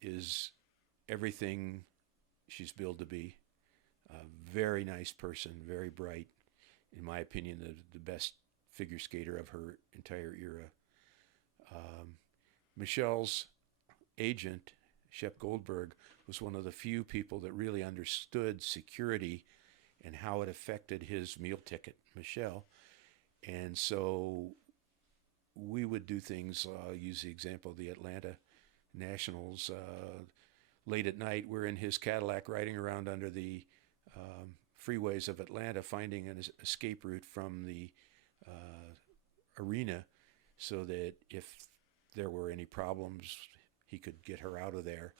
is everything she's billed to be. A very nice person, very bright. In my opinion, the best figure skater of her entire era. Michelle's agent Shep Goldberg was one of the few people that really understood security and how it affected his meal ticket, Michelle. And so we would do things, use the example of the Atlanta Nationals. Late at night, we're in his Cadillac riding around under the freeways of Atlanta, finding an escape route from the arena so that if there were any problems, he could get her out of there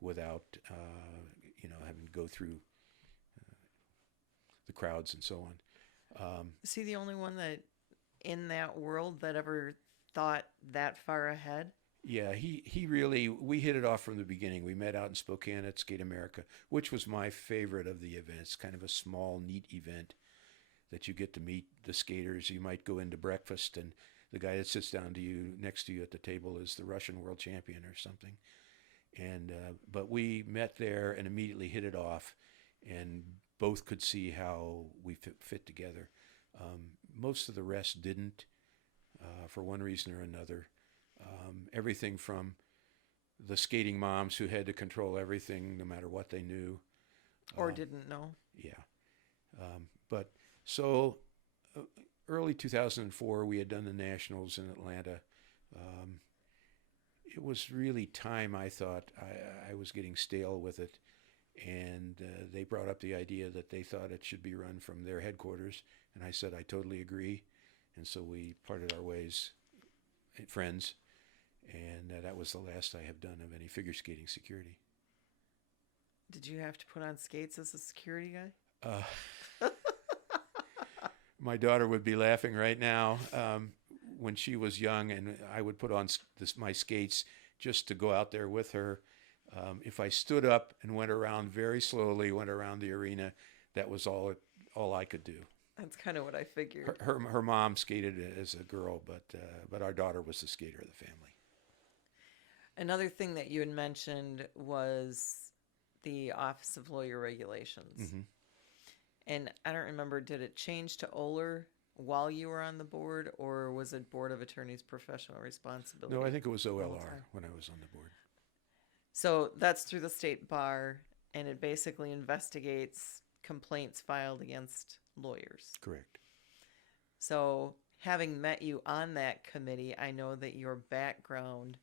without, having to go through the crowds and so on. Is he the only one that in that world that ever thought that far ahead? Yeah, he really, we hit it off from the beginning. We met out in Spokane at Skate America, which was my favorite of the events, kind of a small, neat event that you get to meet the skaters. You might go into breakfast and the guy that sits down to you, next to you at the table, is the Russian world champion or something. And but we met there and immediately hit it off, and both could see how we fit together. Most of the rest didn't, for one reason or another. Everything from the skating moms who had to control everything no matter what they knew. Or didn't know. Yeah. But so early 2004, we had done the Nationals in Atlanta. It was really time, I thought. I was getting stale with it. And they brought up the idea that they thought it should be run from their headquarters. And I said, I totally agree. And so we parted our ways, friends. And that was the last I have done of any figure skating security. Did you have to put on skates as a security guy? My daughter would be laughing right now. When she was young, and I would put on my skates just to go out there with her. If I stood up and went around very slowly, went around the arena, that was all I could do. That's kind of what I figured. Her mom skated as a girl, but our daughter was the skater of the family. Another thing that you had mentioned was the Office of Lawyer Regulations. Mm-hmm. And I don't remember, did it change to OLR while you were on the board, or was it Board of Attorneys Professional Responsibility? No, I think it was OLR when I was on the board. So that's through the state bar, and it basically investigates complaints filed against lawyers. Correct. So having met you on that committee, I know that your background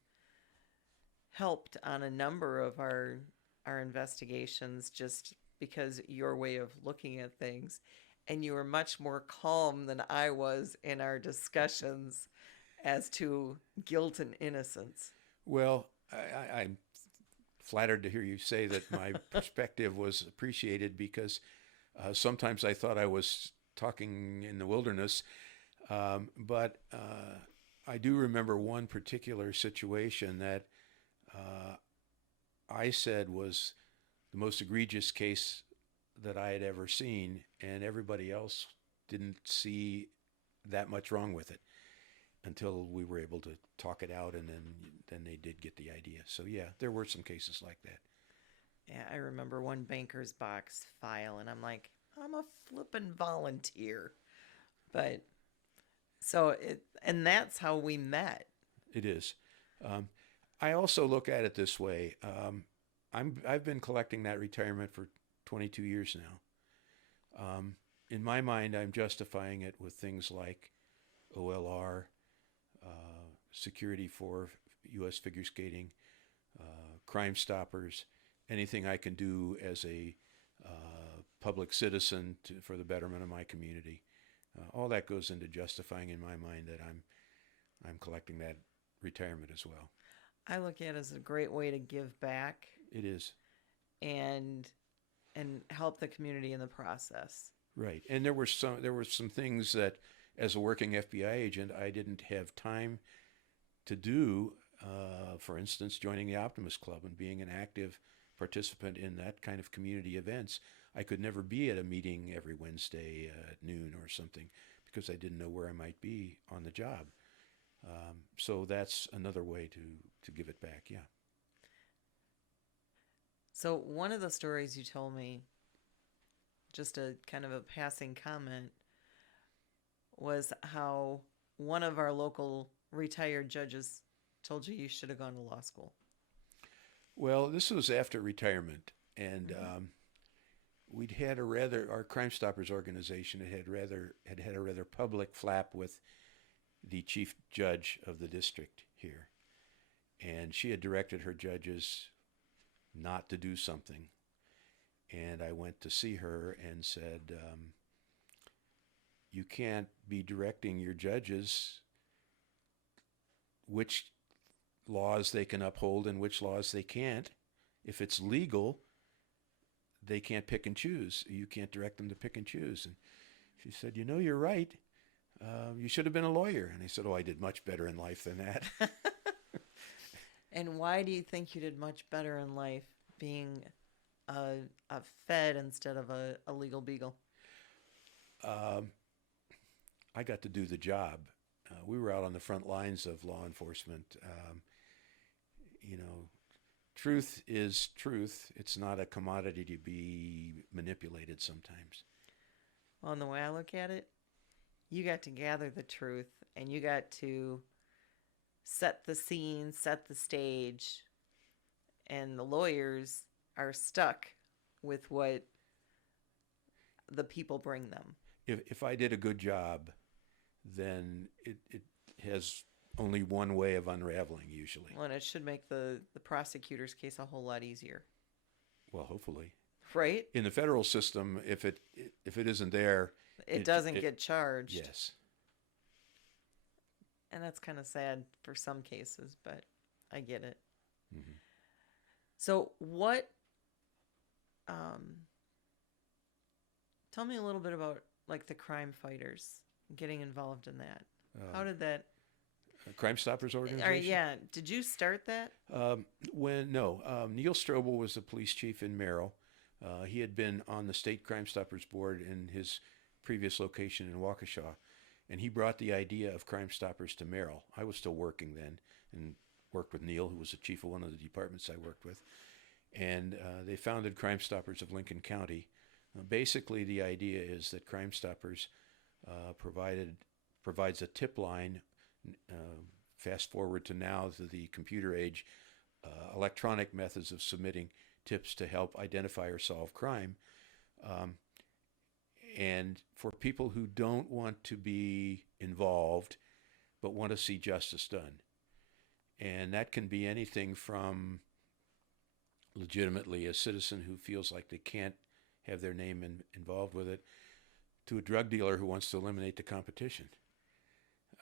helped on a number of our investigations, just because your way of looking at things, and you were much more calm than I was in our discussions as to guilt and innocence. Well, I'm flattered to hear you say that my perspective was appreciated, because sometimes I thought I was talking in the wilderness. But I do remember one particular situation that I said was the most egregious case that I had ever seen, and everybody else didn't see that much wrong with it until we were able to talk it out, and then they did get the idea. So yeah, there were some cases like that. Yeah, I remember one banker's box file, and I'm like, I'm a flippin' volunteer. But so and that's how we met. It is. I also look at it this way. I've been collecting that retirement for 22 years now. In my mind, I'm justifying it with things like OLR, security for U.S. figure skating, Crime Stoppers, anything I can do as a public citizen for the betterment of my community. All that goes into justifying in my mind that I'm collecting that retirement as well. I look at it as a great way to give back. It is. And help the community in the process. Right. And there were some things that, as a working FBI agent, I didn't have time to do. For instance, joining the Optimist Club and being an active participant in that kind of community events. I could never be at a meeting every Wednesday at noon or something, because I didn't know where I might be on the job. So that's another way to give it back. Yeah. So one of the stories you told me, just a kind of a passing comment, was how one of our local retired judges told you should have gone to law school. Well, this was after retirement, and Hmm. we'd had our Crime Stoppers organization had a rather public flap with the chief judge of the district here, and she had directed her judges not to do something. And I went to see her and said, "You can't be directing your judges which laws they can uphold and which laws they can't. If it's legal, they can't pick and choose. You can't direct them to pick and choose." And she said, "You know, you're right. You should have been a lawyer." And I said, "Oh, I did much better in life than that." And why do you think you did much better in life being a Fed instead of a legal beagle? um, I got to do the job. We were out on the front lines of law enforcement. You know, truth is truth. It's not a commodity to be manipulated sometimes. Well, and the way I look at it, you got to gather the truth and you got to set the scene, set the stage, and the lawyers are stuck with what the people bring them. If I did a good job, then it has only one way of unraveling usually. Well, and it should make the prosecutor's case a whole lot easier, Well, hopefully. right? In the federal system, if it isn't there, It doesn't get charged. yes. And that's kind of sad for some cases, but I get it. Hmm. So, um, tell me a little bit about like the crime fighters getting involved in that. How Uh, did that? Crime Stoppers Or organization. yeah, did you start that? When no, Neil Strobel was the police chief in Merrill. He had been on the state Crime Stoppers board in his previous location in Waukesha, and he brought the idea of Crime Stoppers to Merrill. I was still working then, and worked with Neil, who was the chief of one of the departments I worked with, and they founded Crime Stoppers of Lincoln County. Basically, the idea is that Crime Stoppers provides a tip line. Uh, Fast forward to now, to the computer age, electronic methods of submitting tips to help identify or solve crime. Um, and for people who don't want to be involved but want to see justice done. And that can be anything from legitimately a citizen who feels like they can't have their name involved with it, to a drug dealer who wants to eliminate the competition.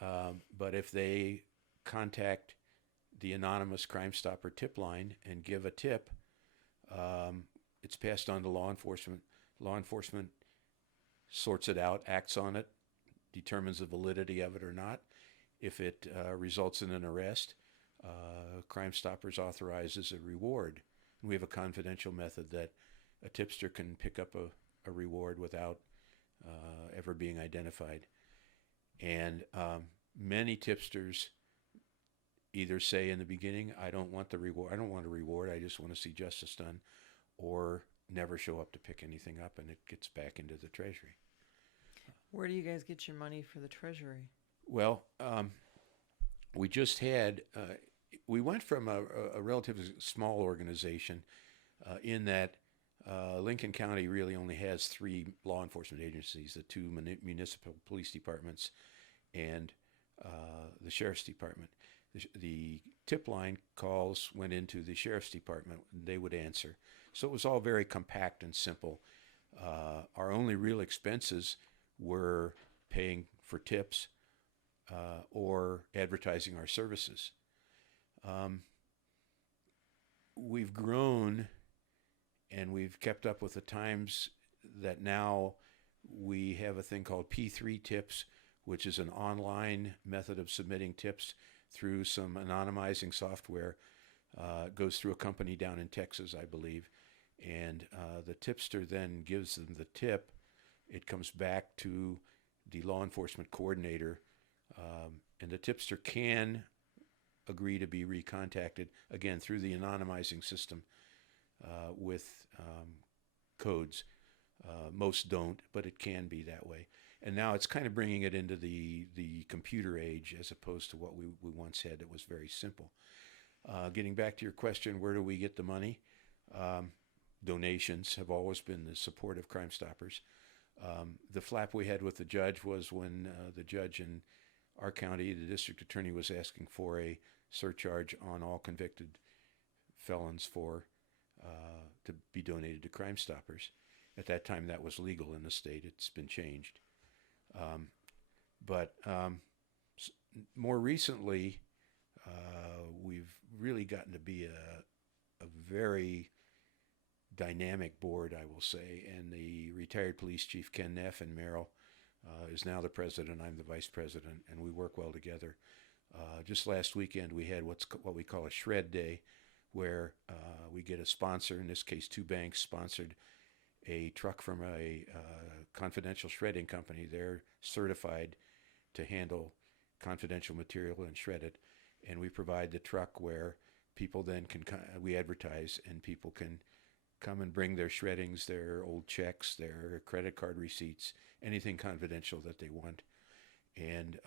But if they contact the anonymous Crime Stopper tip line and give a tip, it's passed on to law enforcement. Law enforcement sorts it out, acts on it, determines the validity of it or not. If it results in an arrest, Crime Stoppers authorizes a reward. We have a confidential method that a tipster can pick up a reward without ever being identified. And many tipsters either say in the beginning, "I don't want the reward. I don't want a reward. I just want to see justice done," or never show up to pick anything up, and it gets back into the treasury. Where do you guys get your money for the treasury? Well, we just had. We went from a relatively small organization in that Lincoln County really only has three law enforcement agencies: the two municipal police departments and the sheriff's department. The tip line calls went into the sheriff's department. They would answer. So it was all very compact and simple. Our only real expenses were paying for tips or advertising our services. Um, we've grown and we've kept up with the times that now we have a thing called P3 tips, which is an online method of submitting tips through some anonymizing software. It goes through a company down in Texas, I believe. And the tipster then gives them the tip. It comes back to the law enforcement coordinator, and the tipster can agree to be recontacted, again, through the anonymizing system with codes. Most don't, but it can be that way. And now it's kind of bringing it into the computer age as opposed to what we once had that was very simple. Getting back to your question, where do we get the money? Um, Donations have always been the support of Crime Stoppers. The flap we had with the judge was when the judge in our county, the district attorney, was asking for a surcharge on all convicted felons for to be donated to Crime Stoppers. At that time, that was legal in the state. It's been changed. Um, but more recently, we've really gotten to be a very dynamic board, I will say. And the retired police chief, Ken Neff, in Merrill, is now the president. I'm the vice president, and we work well together. Just last weekend, we had what we call a shred day, where we get a sponsor, in this case 2 banks, sponsored a truck from a confidential shredding company. They're certified to handle confidential material and shred it. And we provide the truck where people then we advertise, and people can come and bring their shreddings, their old checks, their credit card receipts, anything confidential that they want. And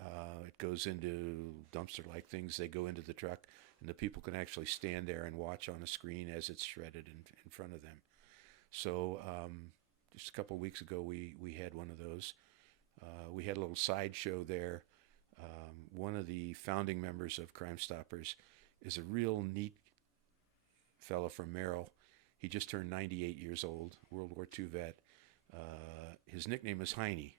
it goes into dumpster-like things. They go into the truck, and the people can actually stand there and watch on a screen as it's shredded in front of them. So just a couple of weeks ago, we had one of those. We had a little sideshow there. One of the founding members of Crime Stoppers is a real neat fellow from Merrill. He just turned 98 years old, World War II vet. His nickname is Heine.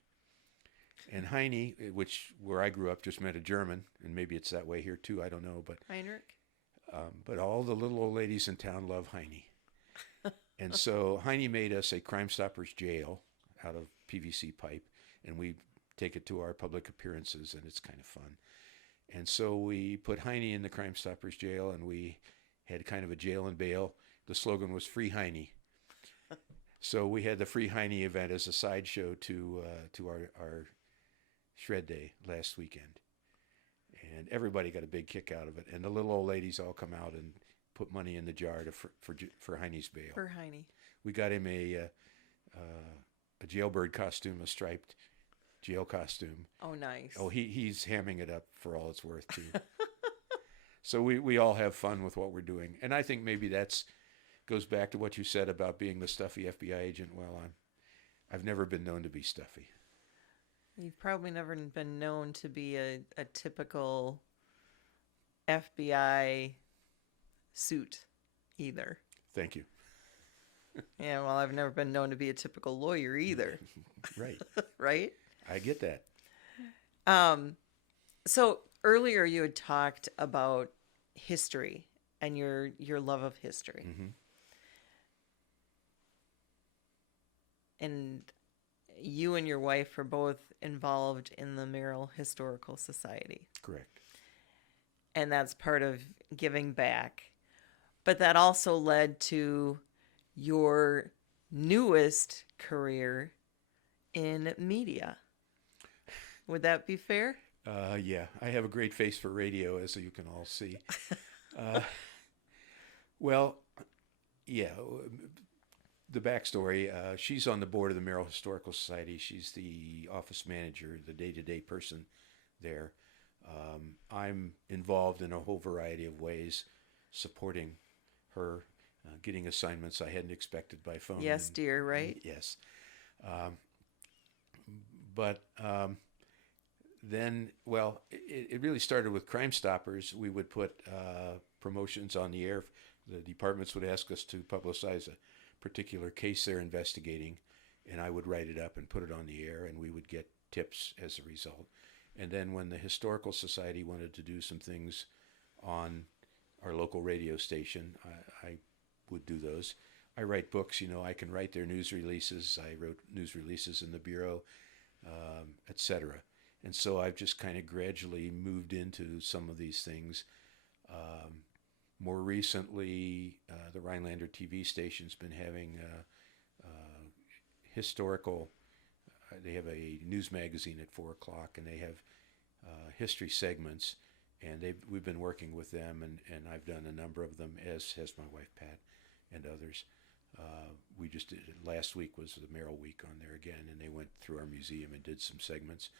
And Heine, which where I grew up, just meant a German, and maybe it's that way here too, I don't know. But Heinrich? But all the little old ladies in town love Heine. And so Heine made us a Crime Stoppers jail out of PVC pipe, and we take it to our public appearances, and it's kind of fun. And so we put Heine in the Crime Stoppers jail, and we had kind of a jail and bail. The slogan was Free Heine. So we had the Free Heine event as a sideshow to our shred day last weekend. And everybody got a big kick out of it. And the little old ladies all come out and put money in the jar for Heine's bail. For Heine. We got him a jailbird costume, a striped jail costume. Oh, nice. Oh, he's hamming it up for all it's worth, too. So we all have fun with what we're doing. And I think maybe goes back to what you said about being the stuffy FBI agent. Well, I've never been known to be stuffy. You've probably never been known to be a typical FBI suit either. Thank you. Yeah, well, I've never been known to be a typical lawyer either. Right. Right? I get that. So earlier you had talked about history and your love of history. Mm-hmm. And you and your wife are both involved in the Merrill Historical Society. Correct. And that's part of giving back. But that also led to your newest career in media. Would that be fair? Yeah, I have a great face for radio, as you can all see. Well, yeah, the backstory, she's on the board of the Merrill Historical Society. She's the office manager, the day-to-day person there. I'm involved in a whole variety of ways, supporting her, getting assignments I hadn't expected by phone. Yes, dear, right? Yes. But then, well, it really started with Crime Stoppers. We would put promotions on the air. The departments would ask us to publicize a particular case they're investigating, and I would write it up and put it on the air, and we would get tips as a result. And then when the Historical Society wanted to do some things on our local radio station, I would do those. I write books, I can write their news releases. I wrote news releases in the Bureau, etc. And so I've just kind of gradually moved into some of these things. More recently, the Rhinelander TV station's been having historical, they have a news magazine at 4 o'clock, and they have history segments, and we've been working with them, and I've done a number of them, as has my wife Pat and others. We just did it. Last week was the Merrill Week on there again, and they went through our museum and did some segments.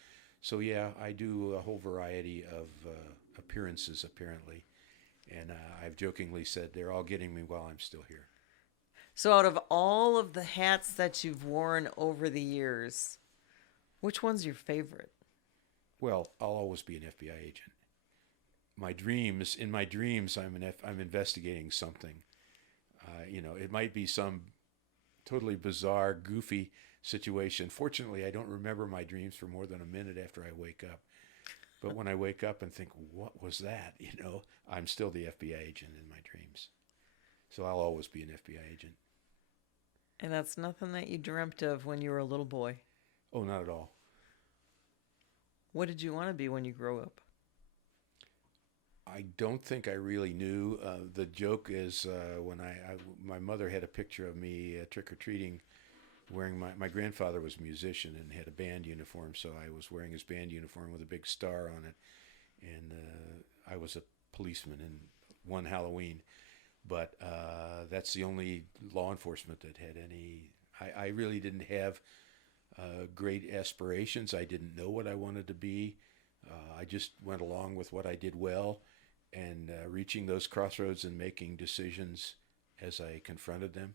So yeah, I do a whole variety of appearances apparently, And I've jokingly said they're all getting me while I'm still here. So, out of all of the hats that you've worn over the years, which one's your favorite? Well, I'll always be an FBI agent. In my dreams, I'm investigating something. It might be some totally bizarre, goofy situation. Fortunately, I don't remember my dreams for more than a minute after I wake up. But when I wake up and think, what was that? I'm still the FBI agent in my dreams. So I'll always be an FBI agent. And that's nothing that you dreamt of when you were a little boy. Oh, not at all. What did you want to be when you grew up? I don't think I really knew. The joke is when my mother had a picture of me trick-or-treating wearing my grandfather was a musician and had a band uniform, so I was wearing his band uniform with a big star on it. And I was a policeman in one Halloween. But that's the only law enforcement that had any. I really didn't have great aspirations. I didn't know what I wanted to be. I just went along with what I did well, and reaching those crossroads and making decisions as I confronted them.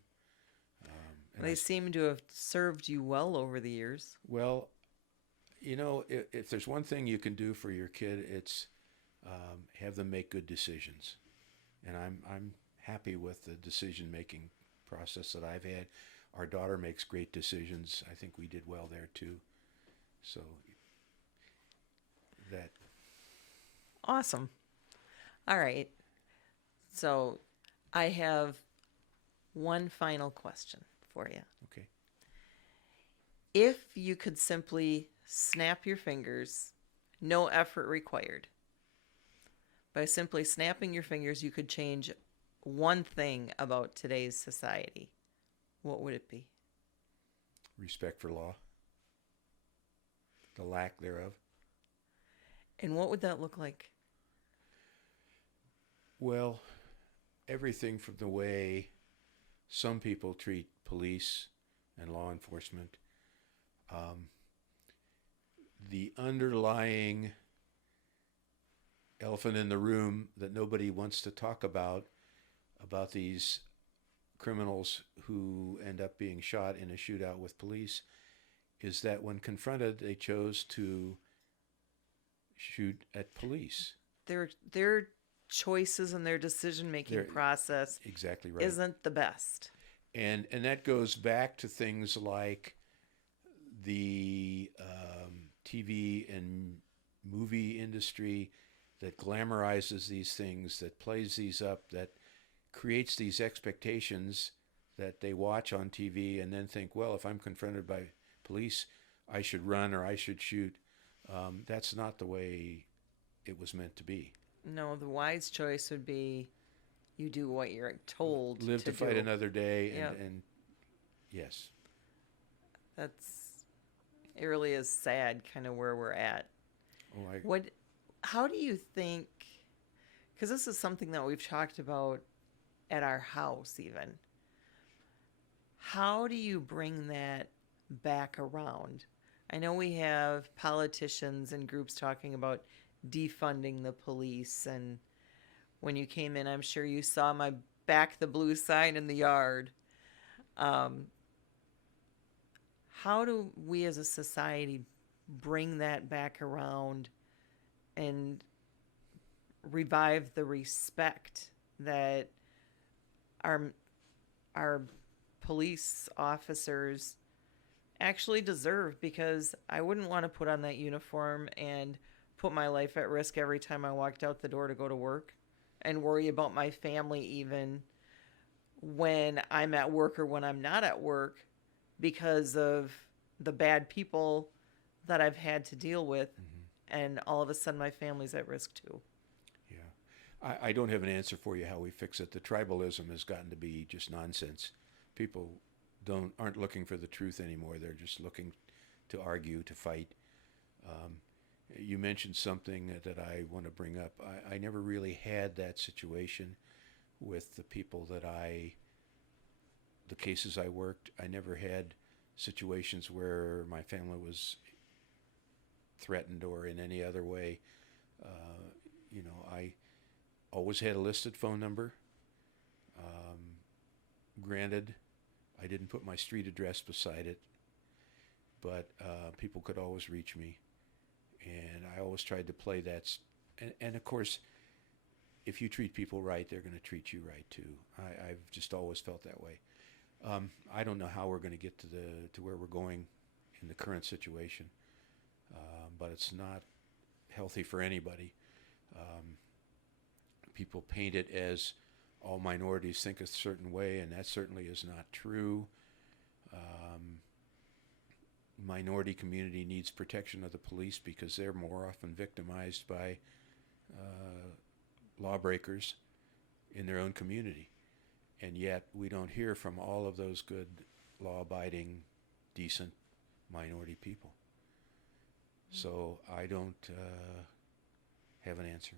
They seem to have served you well over the years. Well, if there's one thing you can do for your kid, it's have them make good decisions, and I'm happy with the decision-making process that I've had. Our daughter makes great decisions. I think we did well there too. So that. Awesome. All right. So I have one final question for you. Okay. If you could simply snap your fingers, no effort required, by simply snapping your fingers, you could change one thing about today's society, what would it be? Respect for law. The lack thereof. And what would that look like? Well, everything from the way some people treat police and law enforcement, the underlying elephant in the room that nobody wants to talk about these criminals who end up being shot in a shootout with police, is that when confronted, they chose to shoot at police. Their choices and their decision-making process exactly right. Isn't the best. And that goes back to things like the TV and movie industry that glamorizes these things, that plays these up, that creates these expectations that they watch on TV and then think, well, if I'm confronted by police, I should run or I should shoot. That's not the way it was meant to be. No, the wise choice would be you do what you're told Live to fight another day. Yep. And yes. It really is sad kind of where we're at. How do you think, because this is something that we've talked about at our house even, how do you bring that back around? I know we have politicians and groups talking about defunding the police, and when you came in, I'm sure you saw my back the blue sign in the yard. How do we as a society bring that back around and revive the respect that our police officers actually deserve? Because I wouldn't want to put on that uniform and put my life at risk every time I walked out the door to go to work and worry about my family even when I'm at work or when I'm not at work because of the bad people that I've had to deal with. Mm-hmm. And all of a sudden my family's at risk too. Yeah. I don't have an answer for you how we fix it. The tribalism has gotten to be just nonsense. People aren't looking for the truth anymore. They're just looking to argue, to fight. You mentioned something that I want to bring up. I never really had that situation with the people the cases I worked. I never had situations where my family was threatened or in any other way. I always had a listed phone number. Granted, I didn't put my street address beside it, but people could always reach me. And I always tried to play that. And of course, if you treat people right, they're going to treat you right too. I've just always felt that way. I don't know how we're going to get to where we're going in the current situation, but it's not healthy for anybody. People paint it as all minorities think a certain way, and that certainly is not true. Minority community needs protection of the police because they're more often victimized by lawbreakers in their own community. And yet we don't hear from all of those good, law-abiding, decent minority people. So I don't have an answer.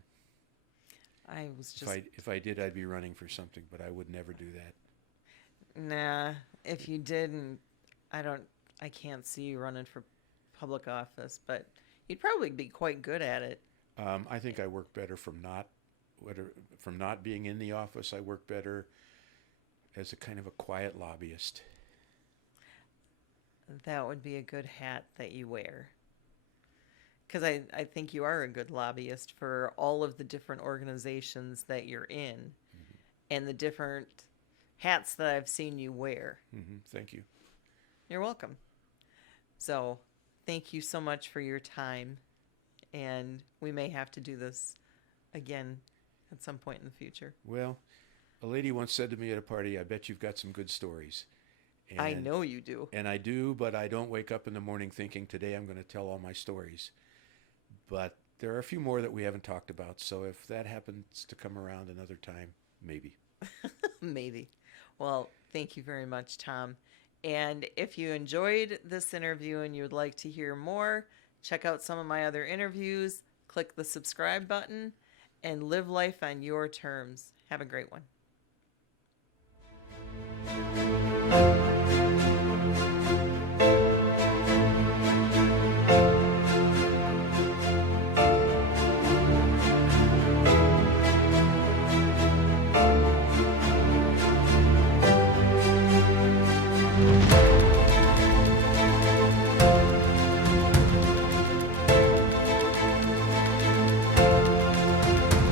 I was just... If I did, I'd be running for something, but I would never do that. Nah, if you didn't, I can't see you running for public office, but you'd probably be quite good at it. I think I work better from not being in the office. I work better as a kind of a quiet lobbyist. That would be a good hat that you wear. Because I think you are a good lobbyist for all of the different organizations that you're in, mm-hmm. and the different hats that I've seen you wear. Mm-hmm. Thank you. You're welcome. So thank you so much for your time. And we may have to do this again at some point in the future. Well, a lady once said to me at a party, I bet you've got some good stories. And, I know you do. And I do, but I don't wake up in the morning thinking, today I'm going to tell all my stories. But there are a few more that we haven't talked about. So if that happens to come around another time, maybe. Maybe. Well, thank you very much, Tom. And if you enjoyed this interview and you would like to hear more, check out some of my other interviews, click the subscribe button, and live life on your terms. Have a great one.